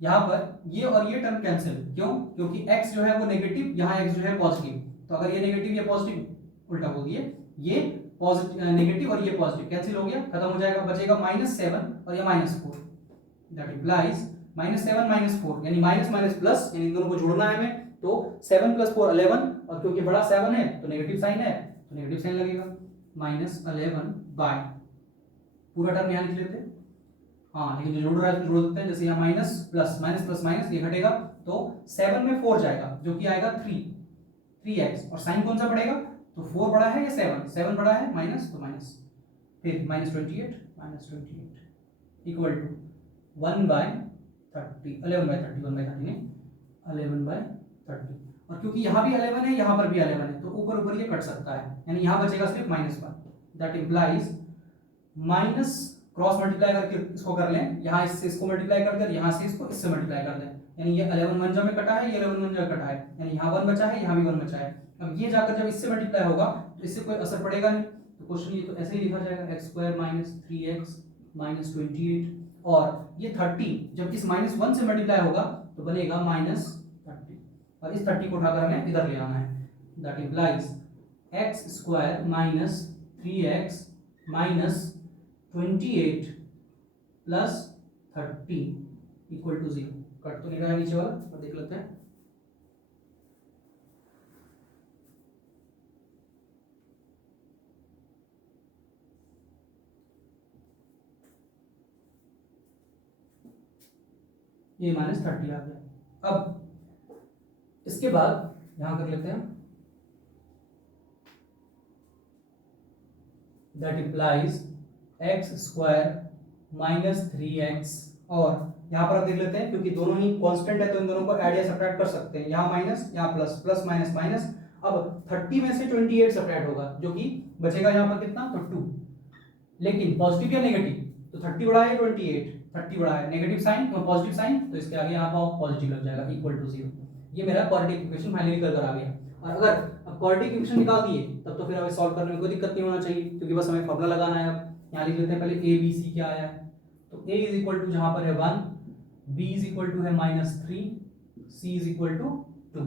यहाँ पर ये और ये टर्म कैंसिल, क्यों? क्योंकि x जो है वो नेगेटिव, यहाँ x जो है पॉजिटिव, तो अगर ये नेगेटिव ये पॉजिटिव, उल्टा बोल दिए, ये पॉजिटिव नेगेटिव और ये पॉजिटिव कैंसिल हो गया, खत्म हो जाएगा, बचेगा -7 और ये -4, दैट इंप्लाइज -7 -4, यानी माइनस माइनस प्लस, यानी इन दोनों को जोड़ना है हमें, तो 7 + 4 11, और क्योंकि बड़ा 7 है तो नेगेटिव साइन है तो नेगेटिव साइन लगेगा, -11/, पूरा टर्म यहाँ लिख लेते हैं। हाँ, लेकिन जो जोड़ रहा है उसको जोड़ देते हैं, जैसे यहाँ minus plus minus plus minus ये घटेगा, तो 7 में 4 जाएगा, जो कि आएगा 3x, और साइन कौन सा बढ़ेगा, तो 4 बड़ा है या 7 बड़ा है, माइनस तो माइनस, फिर -28 इक्वल टू 1/30, 11/30 नहीं 11/30, और क्योंकि यहाँ भी 11 है यहाँ पर भी 11 है तो ऊपर ऊपर ये कट सकता है, यानी यहाँ बचेगा सिर्फ -1, that implies minus cross multiply करके इसको कर लें, यहाँ इससे इसको मल्टीप्लाई कर दें, यहाँ से इसको इससे मल्टीप्लाई कर दें, यानी ये 11 1 में कटा है, ये 11 1 कटा है, यानी यहाँ 1 बचा है, यहाँ भी 1 बचा है। अब ये जाकर जब इससे मल्टीप्लाई होगा तो इससे कोई असर पड़ेगा नहीं, तो क्वेश्चन ये तो ऐसे ही लिखा जाएगा, x² - 3x - 28, और ये 30 जब इस -1 से मल्टीप्लाई होगा तो बनेगा -30, और इस 30 को उठाकर हमें इधर ले आना है, that implies x² - 3x - 28 + 30 equal to 0। Cut तो नहीं रहा है नीचे वाला, और देख लेते हैं, ये -30 आ गया। अब इसके बाद यहां कर लेते हैं, दैट इंप्लाइज x² - 3x, और यहाँ पर आप देख लेते हैं क्योंकि दोनों ही कांस्टेंट है तो इन दोनों को ऐड या सब्ट्रैक्ट कर सकते हैं, यहाँ माइनस यहाँ प्लस, प्लस माइनस माइनस, अब 30 में से 28 सब्ट्रैक्ट होगा, जो कि बचेगा यहाँ पर कितना, तो 2, लेकिन पॉजिटिव या नेगेटिव, तो 30 बड़ा है 28, 30 बड़ा है, नेगेटिव साइन पॉजिटिव साइन, तो इसके आगे यहाँ पर पॉजिटिव लग जाएगा इक्वल टू 0। ये मेरा क्वाड्रेटिक इक्वेशन फाइनली निकल कर आ गया। और अगर अब क्वाड्रेटिक इक्वेशन निकाल दिए तब तो फिर हमें सॉल्व करने में कोई दिक्कत नहीं होना चाहिए, क्योंकि बस हमें फॉर्मूला लगाना है। अब यहाँ लिख लेते हैं पहले a b c क्या आया है, तो a इज इक्वल टू जहाँ पर है 1, b इज इक्वल टू है -3, c इज इक्वल टू 2।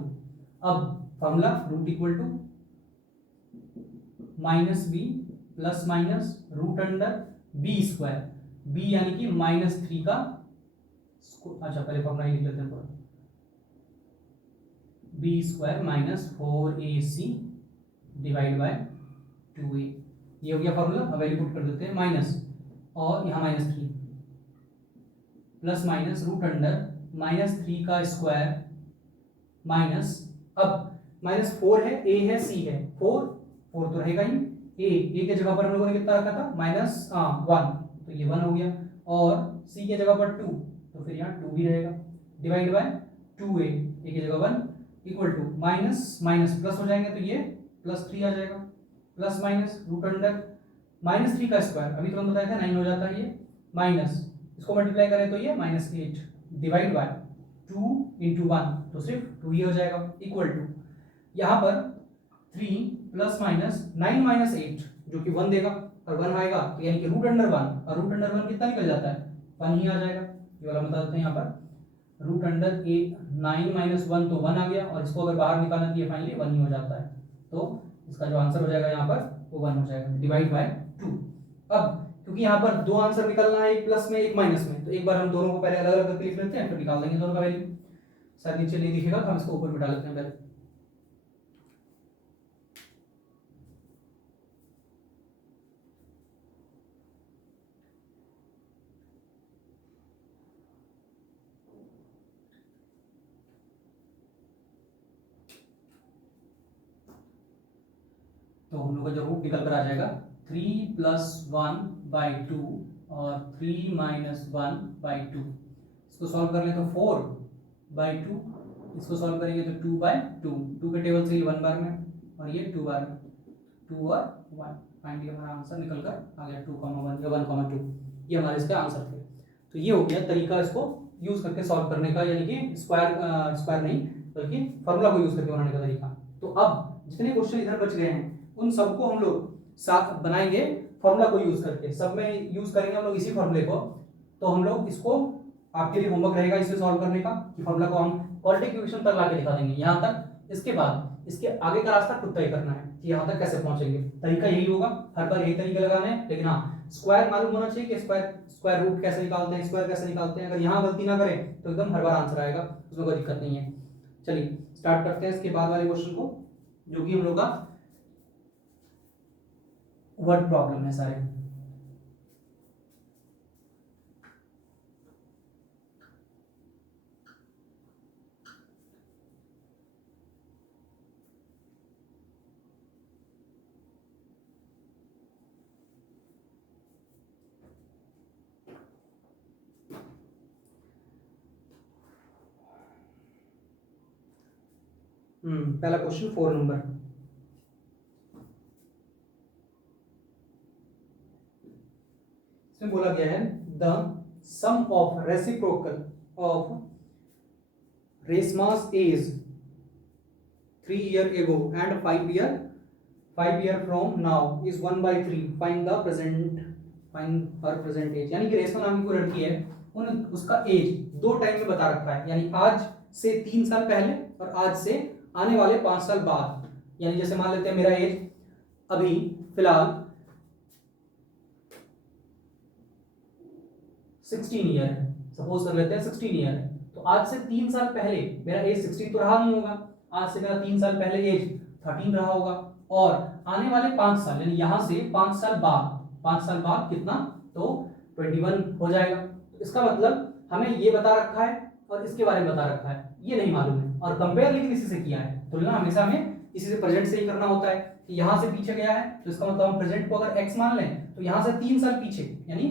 अब formula root equal to -b plus minus root under b square, b यानी कि -3 का, अच्छा पहले फॉर्मूला ही लिख लेते हैं पूरा, b² - 4ac divide by 2a, ये हो गया फॉर्मूला। अब वैल्यू पुट कर देते हैं, माइनस और यहाँ -3 प्लस माइनस रूट अंडर -3 का स्क्वायर माइनस, अब -4 है, a है, c है, 4 तो रहेगा ही, a के जगह पर हम लोगों ने कितना रखा था, -1, तो ये 1 हो गया, और c के जगह पर 2, तो फिर यहाँ 2 भी रहेगा, डिवाइड बाय 2a, a की जगह 1 equal to minus minus plus हो जाएंगे, तो ये +3 आ जाएगा, प्लस माइनस रूट अंडर -3 का स्क्वायर, अभी तो हम बताया था 9 हो जाता है ये, माइनस इसको मल्टीप्लाई करें तो ये -8 डिवाइड बाय 2 × 1, तो सिर्फ 2 ही हो जाएगा, इक्वल टू यहाँ पर 3 प्लस माइनस 9 माइनस 8 जो कि 1 देगा, और 1 आएगा तो यानी कि रूट अंडर 1, और रूट अंडर 1 कितना निकल जाता है, 1 ही आ जाएगा। ये वाला बता देते हैं यहाँ पर, रूट अंडर 9 माइनस 1 तो 1 आ गया, और इसको अगर बाहर निकालना चाहिए फाइनली 1 ही हो जाता है। तो इसका जो आंसर हो जाएगा यहाँ पर वो 1 हो जाएगा, डिवाइड बाय 2। अब क्योंकि यहाँ पर दो आंसर निकलना है, एक प्लस में एक माइनस में, तो एक बार हम दोनों को पहले अलग अलग करके लिख लेते हैं, फिर निकाल देंगे दोनों का वैल्यू। शायद नीचे नहीं दिखेगा तो हम इसको ऊपर बिठा लेते हैं पहले। तो हम लोग का जो रूट निकल कर आ जाएगा 3 प्लस 1 बाई 2 और 3 माइनस 1 बाई 2। इसको सॉल्व कर ले तो 4 बाई 2, इसको सॉल्व करेंगे तो 2 बाई 2, 2 के टेबल से ये 1 बार में और ये 2 बार में, 2 और 1, फाइनली हमारा आंसर निकल कर आ गया 2,1 या 1,2। ये हमारे इसके आंसर थे। तो ये हो गया तरीका इसको यूज करके सॉल्व करने का, यानी कि स्क्वायर नहीं बल्कि फॉर्मूला को यूज करके बनाने का तरीका। तो अब जितने क्वेश्चन इधर बच गए हैं उन सबको हम लोग साथ बनाएंगे फॉर्मूला को यूज करके, सब में यूज करेंगे हम लोग इसी फॉर्मूले को। तो हम लोग इसको आपके लिए होमवर्क रहेगा इसे सॉल्व करने का, कि फॉर्मूला को हम क्वाड्रेटिक इक्वेशन तक लाके दिखा देंगे यहाँ तक। इसके बाद इसके आगे का रास्ता खुद तय करना है कि यहाँ तक कैसे पहुंचेंगे। तरीका यही होगा, हर बार यही तरीका लगाना है, लेकिन हाँ स्क्वायर मालूम होना चाहिए कि स्क्वायर रूट कैसे निकालते हैं, स्क्वायर कैसे निकालते हैं। अगर यहाँ गलती ना करें तो एकदम हर बार आंसर आएगा, उसमें कोई दिक्कत नहीं है। चलिए स्टार्ट करते हैं इसके बाद वाले क्वेश्चन को, जो कि हम लोग का वर्ड प्रॉब्लम है सारे। पहला क्वेश्चन 4 नंबर। इसमें बोला गया है the sum of reciprocal of रेशमास as 3 year ago and 5 year from now is 1/3, find her present age। यानी कि रेशमा नाम की कोई लड़की है, उन उसका एज दो टाइम में बता रखा है, यानी आज से 3 साल पहले और आज से आने वाले 5 साल बाद। यानी जैसे मान लेते हैं मेरा एज अभी फिलहाल 16 ईयर है, सपोज कर लेते हैं 16 ईयर है, तो आज से 3 साल पहले मेरा एज 16 तो रहा नहीं होगा, आज से मेरा 3 साल पहले एज 13 रहा होगा, और आने वाले 5 साल यानी यहां से 5 साल बाद, 5 साल बाद कितना, तो 21 हो जाएगा। तो इसका मतलब हमें ये बता रखा है और इसके बारे में बता रखा है, ये नहीं मालूम है, और कंपेयर लेकिन इसी से किया है। तुलना हमेशा हमें इसी से प्रेजेंट से ही करना होता है, कि यहां से पीछे गया है तो इसका मतलब हम प्रेजेंट को अगर x मान लें तो यहां से 3 साल पीछे यानी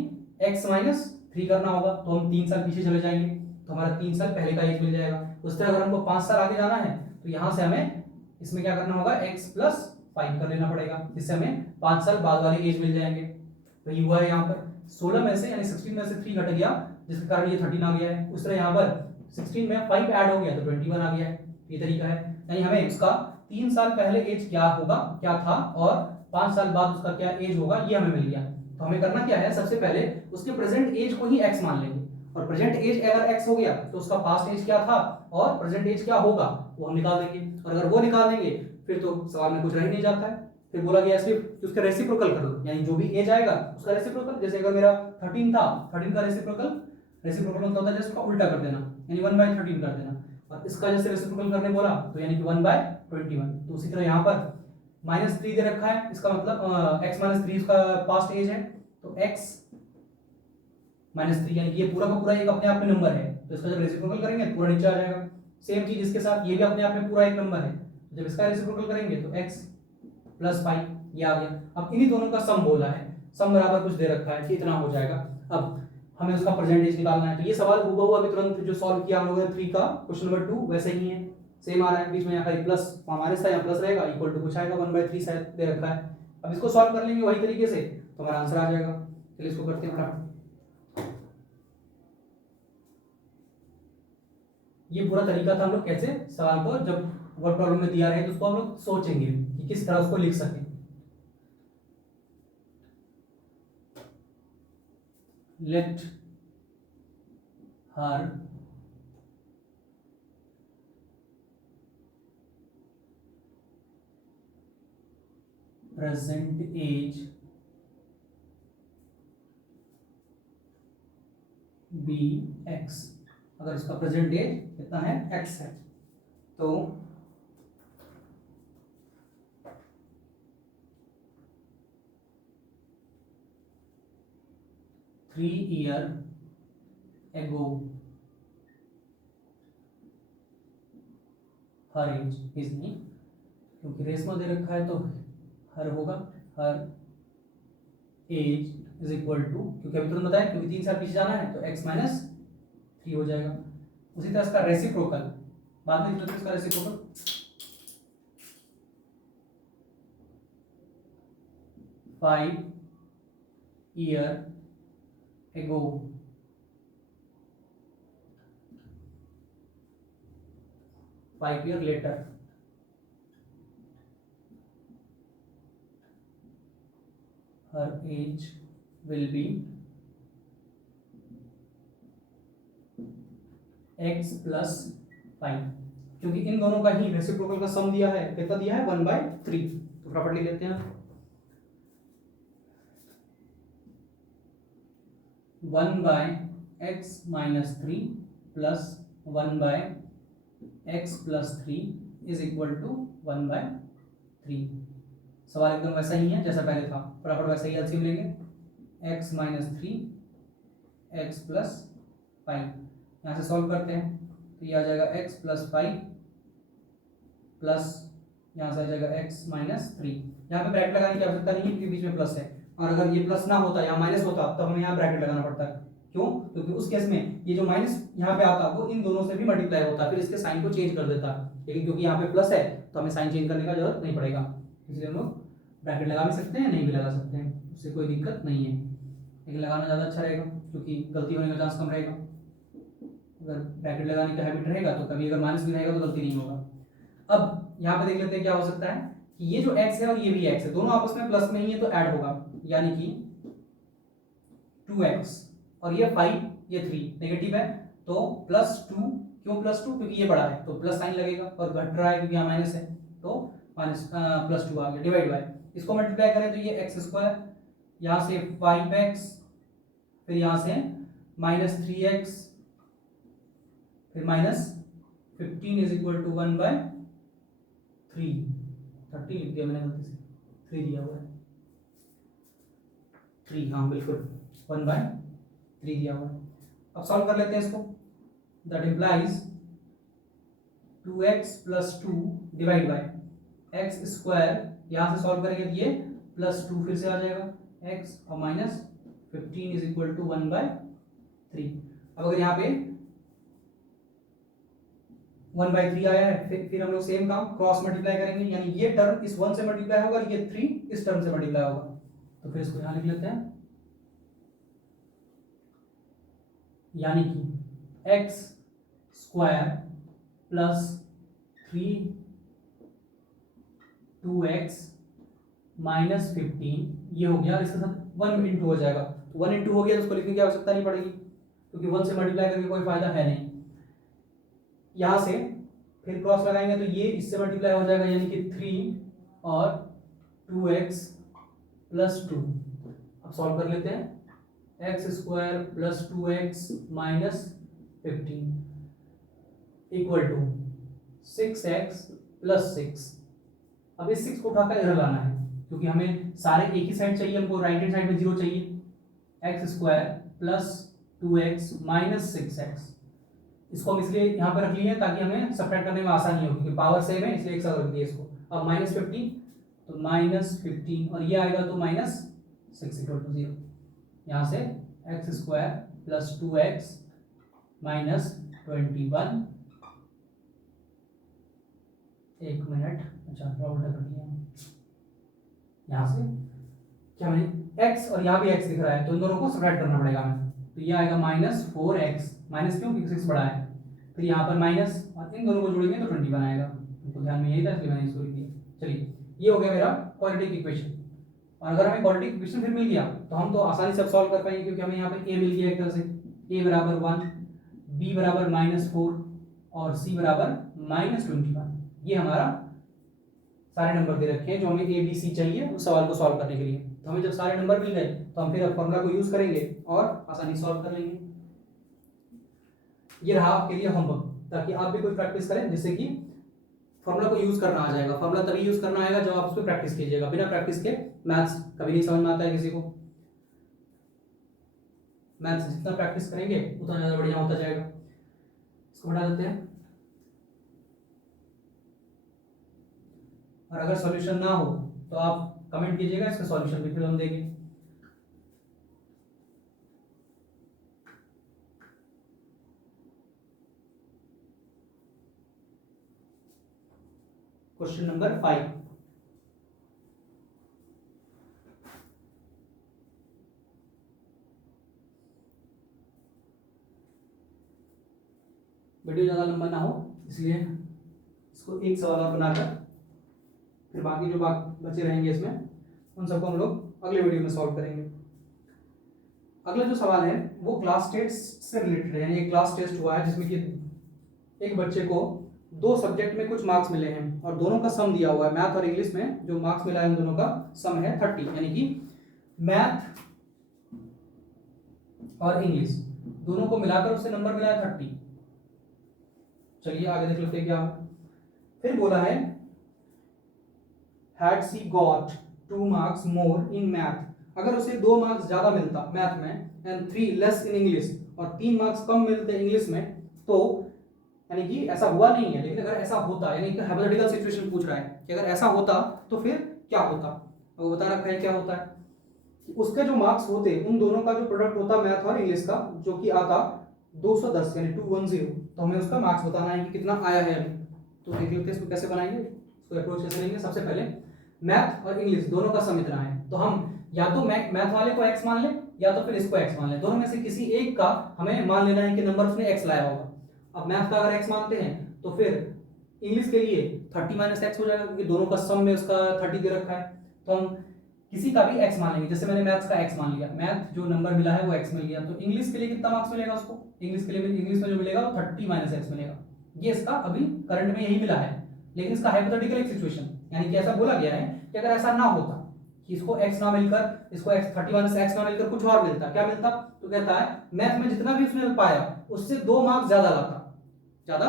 x माइनस 3 करना होगा, तो हम 3 साल पीछे चले जाएंगे तो हमारा 3 साल पहले का एज मिल जाएगा। उस तरह अगर हमको 5 साल आगे जाना है तो यहाँ से हमें इसमें क्या करना होगा, x प्लस 5 कर लेना पड़ेगा, जिससे हमें 5 साल बाद वाले एज मिल जाएंगे। तो ये हुआ है यहाँ पर 16 में से यानी 16 में से 3 घट गया, जिसके कारण ये 13 आ गया है। उस तरह यहाँ पर 16 में 5 ऐड हो गया तो 21 आ गया है। ये तरीका है, यानी हमें उसका 3 साल पहले एज क्या होगा, क्या था, और 5 साल बाद उसका क्या एज होगा, ये हमें मिल गया। तो हमें करना क्या है, सबसे पहले उसके प्रेजेंट एज को ही x मान लेंगे, और प्रेजेंट एज अगर x हो गया तो उसका पास्ट एज क्या था और प्रेजेंट एज क्या होगा वो हम निकाल देंगे, और अगर वो निकाल देंगे फिर तो सवाल में कुछ रह ही नहीं जाता है। फिर बोला गया सिर्फ उसका रेसिप्रोकल कर लो, यानी जो भी एज आएगा उसका रेसिप्रोकल। जैसे अगर मेरा 13 था, 13 का रेसिप्रोकल मतलब होता है जैसे उसका उल्टा कर देना, यानी 1/13 कर देना, और इसका जैसे रेसिप्रोकल करने बोला तो यानी कि 1/21। तो उसी तरह यहाँ पर -3 दे रखा है, इसका मतलब x - 3 उसका पास्ट एज है, तो x -3 यानी ये पूरा का पूरा एक अपने आप में नंबर है, तो इसका जब रेसिप्रोकल करेंगे पूरा नीचे आ जाएगा। सेम चीज इसके साथ, ये भी अपने आप में पूरा एक नंबर है, जब इसका रेसिप्रोकल करेंगे तो x + 5 ये आ गया। अब इन्हीं दोनों का सम बोला है, सम बराबर कुछ दे रखा है कि इतना हो जाएगा। अब हमें उसका परसेंटेज निकालना है, तो ये सवाल हूबहू अभी तुरंत जो सॉल्व किया हम लोगों ने 3 का क्वेश्चन नंबर 2 वैसे ही है, सेम आ रहा है। बीच में यहाँ प्लस हमारे साथ यहाँ प्लस रहेगा, इक्वल टू कुछ आएगा 1/3 शायद दे रखा है। अब इसको सॉल्व कर लेंगे वही तरीके से तो हमारा आंसर आ जाएगा। चलिए इसको करते हैं फटाफट। ये पूरा तरीका था हम लोग कैसे सवाल को जब वर्ड प्रॉब्लम में दिया रहे तो उसको हम लोग सोचेंगे कि किस तरह उसको लिख सकें। Let her present age be x. अगर इसका प्रेजेंट एज कितना है, एक्स है, तो 3 year ago her age is नहीं, क्योंकि रेशमा दे रखा है तो हर होगा, her age is equal to, क्योंकि अभी तुरंत बताया क्योंकि 3 साल पीछे जाना है तो x माइनस 3 हो जाएगा। उसी तरह इसका रेसिप्रोकल बाद में लिखते हैं, इसका reciprocal 5 year ago 5 year later her age will be x plus 5, क्योंकि इन दोनों का ही रेसिप्रोकल का सम दिया है, कितना दिया है 1/3, तो फटाफट लिख लेते हैं 1/x minus 3 plus 1/x plus 3 is equal to 1/3। सवाल एकदम वैसा ही है जैसा पहले था, फटाफट वैसा ही एलसीएम लेंगे, x minus 3 x plus 5, यहाँ से सॉल्व करते हैं तो ये आ जाएगा x plus 5 प्लस यहाँ से आ जाएगा x minus 3। यहाँ पे ब्रैकेट लगाने की आवश्यकता नहीं है क्योंकि बीच में प्लस है, और अगर ये प्लस ना होता यहाँ माइनस होता तब हमें यहाँ ब्रैकेट लगाना पड़ता है। क्यों? क्योंकि उस केस में ये जो माइनस यहाँ पे आता वो इन दोनों से भी मल्टीप्लाई होता, फिर इसके साइन को चेंज कर देता, लेकिन क्योंकि यहाँ पे प्लस है तो हमें साइन चेंज करने का जरूरत नहीं पड़ेगा, इसलिए हम लोग ब्रैकेट लगा भी सकते हैं, नहीं भी लगा सकते हैं, उससे कोई दिक्कत नहीं है, लेकिन लगाना ज़्यादा अच्छा रहेगा क्योंकि गलती होने का चांस कम रहेगा। अगर ब्रैकेट लगाने का हैबिट रहेगा तो कभी अगर माइनस भी रहेगा तो गलती नहीं होगा। अब यहाँ पे देख लेते हैं क्या हो सकता है कि ये जो x है और ये भी x है, दोनों आपस में प्लस में ही है तो ऐड होगा, यानी कि 2x, और ये 5 ये 3 नेगेटिव है तो +2, क्यों +2? क्योंकि ये बड़ा है तो प्लस साइन लगेगा, और घट रहा है क्योंकि यहाँ माइनस है तो माइनस +2 आ गया, डिवाइड बाय, इसको मल्टीप्लाई करें तो ये x², यहाँ से 5x, फिर यहाँ से -3x, फिर -15 इज इक्वल टू 1/3, 30 लिख दिया मैंने गलती से, 3 दिया हुआ है, 3, हाँ बिल्कुल 1/3 दिया हुआ है। अब सॉल्व कर लेते हैं इसको, that implies 2x + 2 divide by x², यहाँ से सॉल्व करेंगे तो ये +2 फिर से आ जाएगा x, और -15 इज इक्वल टू 1/3। अब अगर यहाँ पे 1/3 आया है, फिर हम लोग सेम काम क्रॉस मल्टीप्लाई करेंगे, यानी ये टर्म इस 1 से मल्टीप्लाई होगा और ये 3 इस टर्म से मल्टीप्लाई होगा, तो फिर इसको यहाँ लिख लेते हैं, यानी कि x² + 3 2x -15 ये हो गया, इसके साथ 1 इंटू हो जाएगा, तो 1 इंटू हो गया तो उसको लिखने की आवश्यकता नहीं पड़ेगी क्योंकि 1 से मल्टीप्लाई करके कोई फायदा है नहीं। यहाँ से फिर क्रॉस लगाएंगे तो ये इससे मल्टीप्लाई हो जाएगा, यानी कि 3 और 2x + 2। अब सॉल्व कर लेते हैं, x² + 2x -15 equal to 6x + 6। अब इस 6 को उठाकर इधर लाना है क्योंकि हमें सारे एक ही साइड चाहिए, हमको राइट हैंड साइड में 0 चाहिए, x² + 2x -6x, इसको हम इसलिए यहाँ पर रख लिए ताकि हमें सब्ट्रैक्ट करने में आसानी हो, क्योंकि पावर सेम है इसलिए एक साथ रख दिया इसको। अब -15 तो -15 और ये आएगा तो -6 = 0, यहाँ से x² + 2x -21, एक मिनट, अच्छा थोड़ा उल्टा कर दिया, यहाँ से क्या मैंने x और यहाँ भी x दिख रहा है तो इन दोनों को सब्ट्रैक्ट करना पड़ेगा हमें, तो ये आएगा -4x, माइनस क्यों? क्योंकि 6 बड़ा है, फिर यहाँ पर माइनस और इन दोनों को जोड़ेंगे तो 21 आएगा, तो ध्यान में यही था इसलिए मैंने इसको लिख दिया। चलिए ये हो गया मेरा क्वाड्रेटिक इक्वेशन। और अगर हमें क्वाड्रेटिक इक्वेशन फिर मिल गया तो हम तो आसानी से अब सॉल्व कर पाएंगे, क्योंकि हमें यहाँ पे a मिल गया एक तरह से, a बराबर 1, b बराबर -4 और c बराबर -21। ये हमारा सारे नंबर दे रखे हैं जो हमें a b c चाहिए उस सवाल को सॉल्व करने के लिए। तो हमें जब सारे नंबर मिल गए तो हम फिर फॉर्मूला को यूज करेंगे और आसानी सॉल्व कर लेंगे। ये रहा आपके लिए होमवर्क, ताकि आप भी कोई प्रैक्टिस करें, जिससे कि फॉर्मूला को यूज करना आ जाएगा। फॉर्मूला तभी यूज करना आएगा जब आप उस पर प्रैक्टिस कीजिएगा। बिना प्रैक्टिस के मैथ्स कभी नहीं समझ में आता है किसी को। मैथ्स जितना प्रैक्टिस करेंगे उतना ज्यादा बढ़िया होता जाएगा। इसको बढ़ा देते हैं। और अगर सॉल्यूशन ना हो तो आप कमेंट कीजिएगा, इसका सॉल्यूशन भी फिर हम देंगे। Question number 5। वीडियो ज़्यादा लंबा ना हो इसलिए इसको एक सवाल और बनाकर फिर बाकी जो बचे रहेंगे इसमें उन सबको हम लोग अगले वीडियो में सॉल्व करेंगे। अगला जो सवाल है वो क्लास टेस्ट से रिलेटेड है। यानी एक क्लास टेस्ट हुआ है जिसमें कि एक बच्चे को दो सब्जेक्ट में कुछ मार्क्स मिले हैं और दोनों का सम दिया हुआ है। मैथ और इंग्लिश में जो मार्क्स मिला है उन दोनों का सम है 30। यानी कि मैथ और इंग्लिश दोनों को मिलाकर उससे नंबर मिला है 30। चलिए आगे देख लेते हैं क्या। फिर बोला है had she got 2 marks more in math, अगर उसे 2 मार्क्स ज्यादा मिलता मैथ में एंड 3 लेस इन इंग्लिश, और 3 मार्क्स कम मिलते इंग्लिश में, तो यानी कि ऐसा हुआ नहीं है, लेकिन अगर ऐसा होता, यानी कि हाइपोथेटिकल सिचुएशन पूछ रहा है कि अगर ऐसा होता तो फिर क्या होता। वो बता रखा है क्या होता है कि उसके जो मार्क्स होते उन दोनों का जो प्रोडक्ट होता मैथ और इंग्लिश का, जो कि आता 210 यानी 210। तो हमें उसका मार्क्स बताना है कि कितना आया है अभी। तो देख लेते हैं इसको कैसे बनाएंगे, इसको अप्रोच कैसे लेंगे। सबसे पहले मैथ और इंग्लिश दोनों का सम इतना है, तो हम या तो मैथ वाले को x मान लें या तो फिर इसको x मान लें। दोनों में से किसी एक का हमें मान लेना है कि नंबर उसने x लाया होगा। अब मैथ का अगर x मानते हैं तो फिर इंग्लिश के लिए 30 - x हो जाएगा, क्योंकि दोनों का सम में उसका 30 दे रखा है। तो हम किसी का भी x मान लेंगे। जैसे मैंने मैथ्स का x मान लिया, मैथ जो नंबर मिला है वो x मिल गया, तो इंग्लिश के लिए कितना मार्क्स मिलेगा उसको, इंग्लिश के लिए इंग्लिश में जो मिलेगा वो 30 - x मिलेगा। ये इसका अभी करंट में यही मिला है, लेकिन इसका हाइपोथेटिकल एक सिचुएशन, यानी कि ऐसा बोला गया है कि अगर ऐसा ना होता कि इसको x ना मिलकर इसको x 30 - x ना मिलकर कुछ और मिलता, क्या मिलता, तो कहता है मैथ में जितना भी उसने पाया उससे 2 मार्क्स ज्यादा लाता, ज्यादा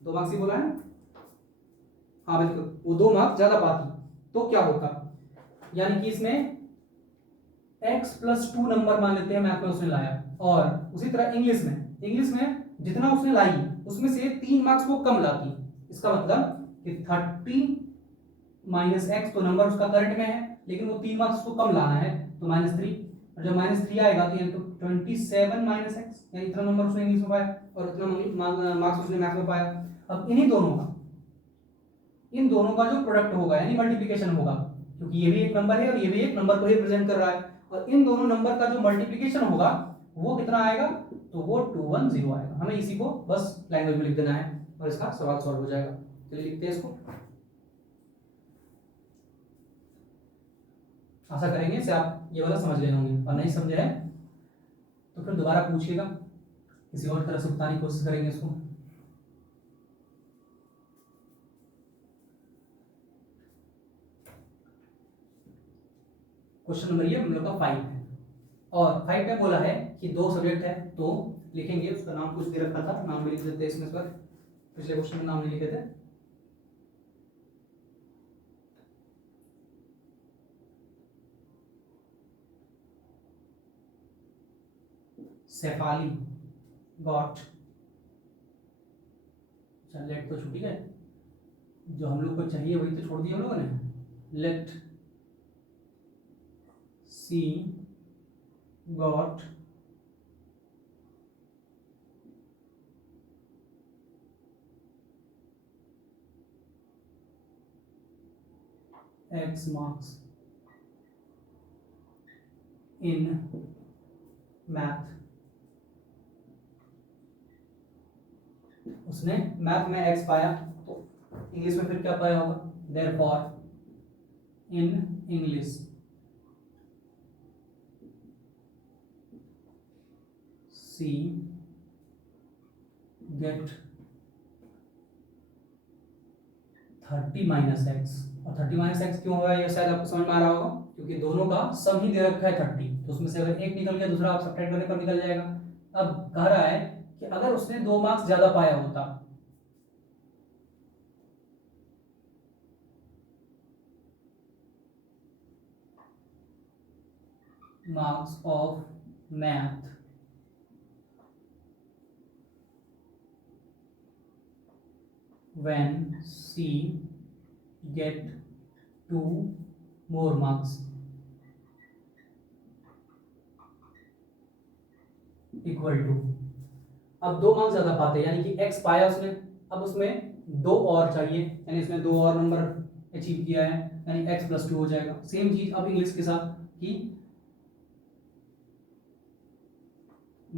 2 मार्क्स ही बोला है, हाँ बिल्कुल, वो 2 मार्क्स ज्यादा पाती, तो क्या होता। यानी कि इसमें x + 2 नंबर मान लेते हैं मैथ में उसने लाया, और उसी तरह इंग्लिश में जितना उसने लाई उसमें से 3 मार्क्स वो कम लाती। इसका मतलब कि 30 - x, तो नंबर उसका करंट में है लेकिन वो 3 मार्क्स को कम लाना है, तो -3। और जब -3 आएगा तो यानी तो 27 - x, यानी इतना नंबर उसने इंग्लिश में पाया और इतना मार्क्स उसने मैथ में पाया। अब इन दोनों का जो प्रोडक्ट होगा यानी मल्टीप्लिकेशन होगा, क्योंकि ये भी एक नंबर है और ये भी एक नंबर को रिप्रेजेंट कर रहा है, और इन दोनों नंबर का जो मल्टीप्लिकेशन होगा वो कितना आएगा, तो वो 210 आएगा। हमें इसी को बस लैंग्वेज में लिख देना है और इसका सवाल सॉल्व हो जाएगा। चलिए लिखते हैं इसको। आशा करेंगे से आप ये वाला समझ गए होंगे, और नहीं समझे हैं तो फिर दोबारा पूछिएगा, किसी और तरह से बताने की कोशिश करेंगे इसको। क्वेश्चन नंबर ये हम लोग का 5 है, और 5 में बोला है कि 2 सब्जेक्ट है, तो लिखेंगे उसका नाम कुछ दे रखा था, नाम भी लिख देते हैं इसमें, पर पिछले क्वेश्चन में नाम नहीं लिखे थे। शेफाली गॉट, अच्छा लेट तो छूटी है, जो हम लोग को चाहिए वही तो छोड़ दिया हम लोगों ने। Let see got x marks in math. उसने मैथ में x पाया, तो इंग्लिश में फिर क्या पाया होगा, therefore in English. C get 30 minus x. और 30 माइनस एक्स क्यों हुआ ये शायद आपको समझ में आ रहा होगा, क्योंकि दोनों का सम ही दे रखा है 30, तो उसमें से अगर एक निकल गया दूसरा आप सब्ट्रैक्ट करने पर निकल जाएगा। अब कह रहा है कि अगर उसने 2 मार्क्स ज्यादा पाया होता, marks of math when C get 2 more marks equal to. अब 2 मार्क्स ज्यादा पाते यानी कि x पाया उसने, अब उसमें 2 और चाहिए, यानी इसमें 2 और नंबर अचीव किया है, यानी x + 2 हो जाएगा। सेम चीज अब इंग्लिश के साथ कि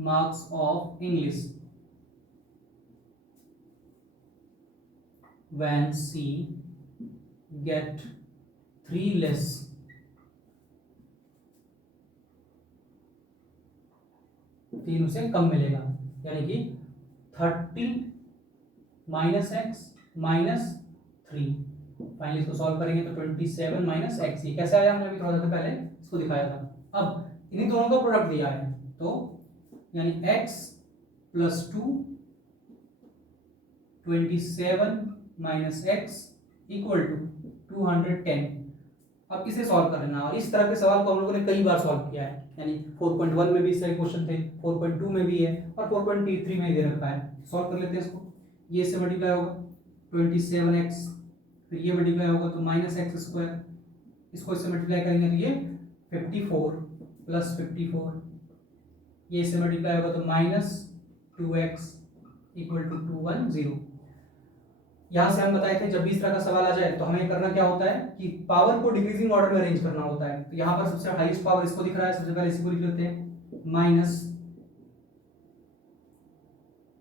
marks of English when C get 3 less तीन उसे कम मिलेगा, यानी कि 30 माइनस एक्स माइनस 3। फाइनली इसको सॉल्व करेंगे तो 27 माइनस एक्स। ये कैसे आया, हमने अभी थोड़ा सा पहले इसको दिखाया था। अब इन्हीं दोनों का प्रोडक्ट दिया है, तो यानी x + 2 27 minus x equal to 210। अब इसे सॉल्व कर लेना, और इस तरह के सवाल को हम लोगों ने कई बार सॉल्व किया है, यानी 4.1 में भी इस तरह के क्वेश्चन थे, 4.2 में भी है और 4.3 में दे रखा है। सॉल्व कर लेते हैं इसको। ये इससे मल्टीप्लाई होगा 27x, फिर ये मल्टीप्लाई होगा तो -x², इसको इससे मल्टीप्लाई करेंगे तो ये 54 + 54, ये इससे मल्टीप्लाई होगा तो -2x = 210। यहां से हम बताए थे जब भी इस तरह का सवाल आ जाए तो हमें करना क्या होता है कि पावर को डिक्रीजिंग ऑर्डर में अरेंज करना होता है। तो यहाँ पर सबसे हाईएस्ट पावर इसको दिख रहा है, सबसे पहले इसी को लिख लेते हैं माइनस,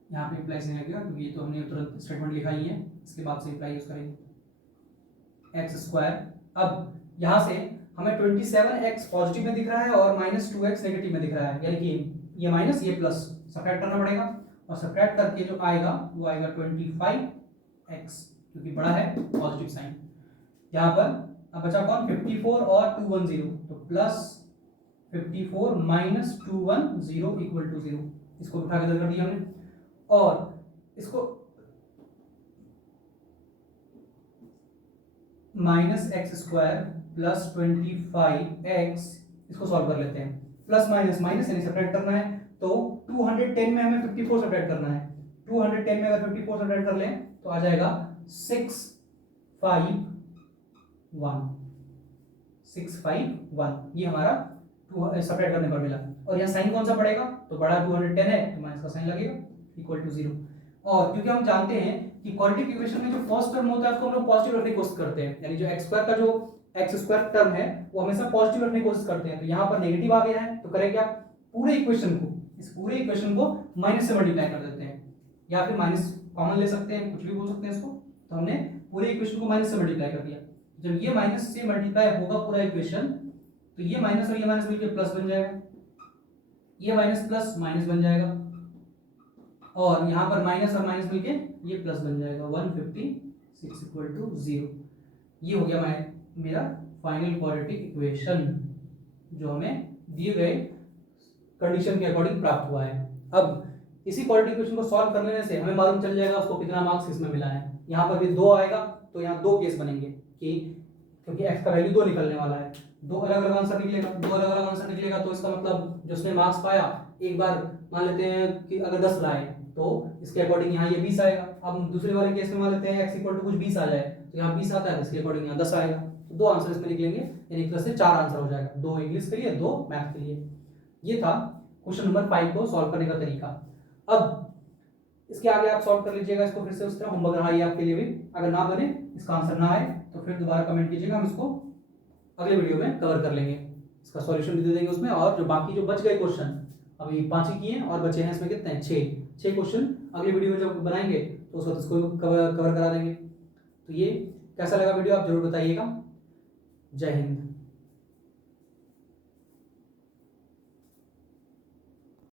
यहाँ पे अप्लाई नहीं लगेगा क्योंकि ये तो हमने तुरंत स्टेटमेंट लिखा ही है, इसके बाद से अप्लाई यूज करेंगे x²। अब यहाँ से हमें 27x पॉजिटिव में दिख रहा है और -2x नेगेटिव में दिख रहा है, यानी कि ये माइनस ये प्लस सब्ट्रैक्ट करना पड़ेगा, और सब्ट्रैक्ट करके जो आएगा वो आएगा 25x, क्योंकि बड़ा है पॉजिटिव साइन। यहाँ पर अब बचा कौन, 54 और 210, तो +54 - 210 = 0। इसको उठा के कर दिया हमने, और इसको -x² + 25x, इसको सॉल्व कर लेते हैं। प्लस माइनस माइनस यानी सब्ट्रैक्ट करना है, तो 210 में हमें 54 सब्ट्रैक्ट करना है। 210 में अगर 54 सब्ट्रैक्ट कर लें तो आ जाएगा 651, 651, ये हमारा सब्ट्रैक्ट करने पर मिला। और यहाँ साइन कौन सा पड़ेगा, तो बड़ा 210 है तो माइनस का साइन लगेगा = 0। और क्योंकि हम जानते हैं कि क्वाड्रेटिक इक्वेशन में जो फर्स्ट टर्म होता है उसको हम लोग पॉजिटिव रखने की कोशिश करते हैं, यानी जो x² का जो x² टर्म है वो हमेशा पॉजिटिव रखने की कोशिश करते हैं। तो यहाँ पर नेगेटिव आ गया है तो करें क्या, पूरे इक्वेशन को, इस पूरे इक्वेशन को माइनस से मल्टीप्लाई कर देते हैं, या फिर माइनस कॉमन ले सकते हैं, कुछ भी बोल सकते हैं इसको। तो हमने पूरे इक्वेशन को माइनस से मल्टीप्लाई कर दिया। जब ये माइनस से मल्टीप्लाई होगा पूरा इक्वेशन, तो ये माइनस और ये माइनस मिलकर प्लस बन जाएगा, ये माइनस प्लस माइनस बन जाएगा, और यहाँ पर माइनस और माइनस मिलके ये प्लस बन जाएगा 156 = 0। ये हो गया मेरा फाइनल क्वाड्रेटिक इक्वेशन जो हमें दिए गए कंडीशन के अकॉर्डिंग प्राप्त हुआ है। अब इसी क्वाड्रेटिक इक्वेशन को सॉल्व कर लेने से हमें मालूम चल जाएगा उसको कितना मार्क्स इसमें मिला है। यहाँ पर भी 2 आएगा तो यहाँ 2 केस बनेंगे कि क्योंकि x का वैल्यू 2 निकलने वाला है, 2 अलग अलग आंसर निकलेगा, 2 अलग अलग आंसर निकलेगा, तो इसका मतलब जो उसने मार्क्स पाया, एक बार मान लेते हैं कि अगर 10 लाए तो इसके अकॉर्डिंग यहाँ ये 20 आएगा। अब दूसरे वाले केस में मान लेते हैं x = कुछ 20 आ जाए, तो यहाँ 20 आता है, इसके अकॉर्डिंग यहाँ 10 आएगा, तो 2 आंसर इसमें निकलेंगे, यानी एक तरह से 4 आंसर हो जाएगा, 2 इंग्लिश के लिए, 2 मैथ के लिए। ये था क्वेश्चन नंबर 5 को सॉल्व करने का तरीका। अब इसके आगे आप सॉल्व कर लीजिएगा इसको फिर से उस तरह, होमवर्क रहा ये आपके लिए भी। अगर ना बने, इसका आंसर ना आए तो फिर दोबारा कमेंट कीजिएगा, हम इसको अगले वीडियो में कवर कर लेंगे, इसका सॉल्यूशन भी दे देंगे उसमें। और जो बाकी जो बच गए क्वेश्चन, अभी 5 ही किए हैं और बचे हैं इसमें कितने हैं, 6 क्वेश्चन अगले वीडियो में जब बनाएंगे तो उस वक्त इसको कवर करा देंगे। तो ये कैसा लगा वीडियो आप जरूर बताइएगा। जय हिंद।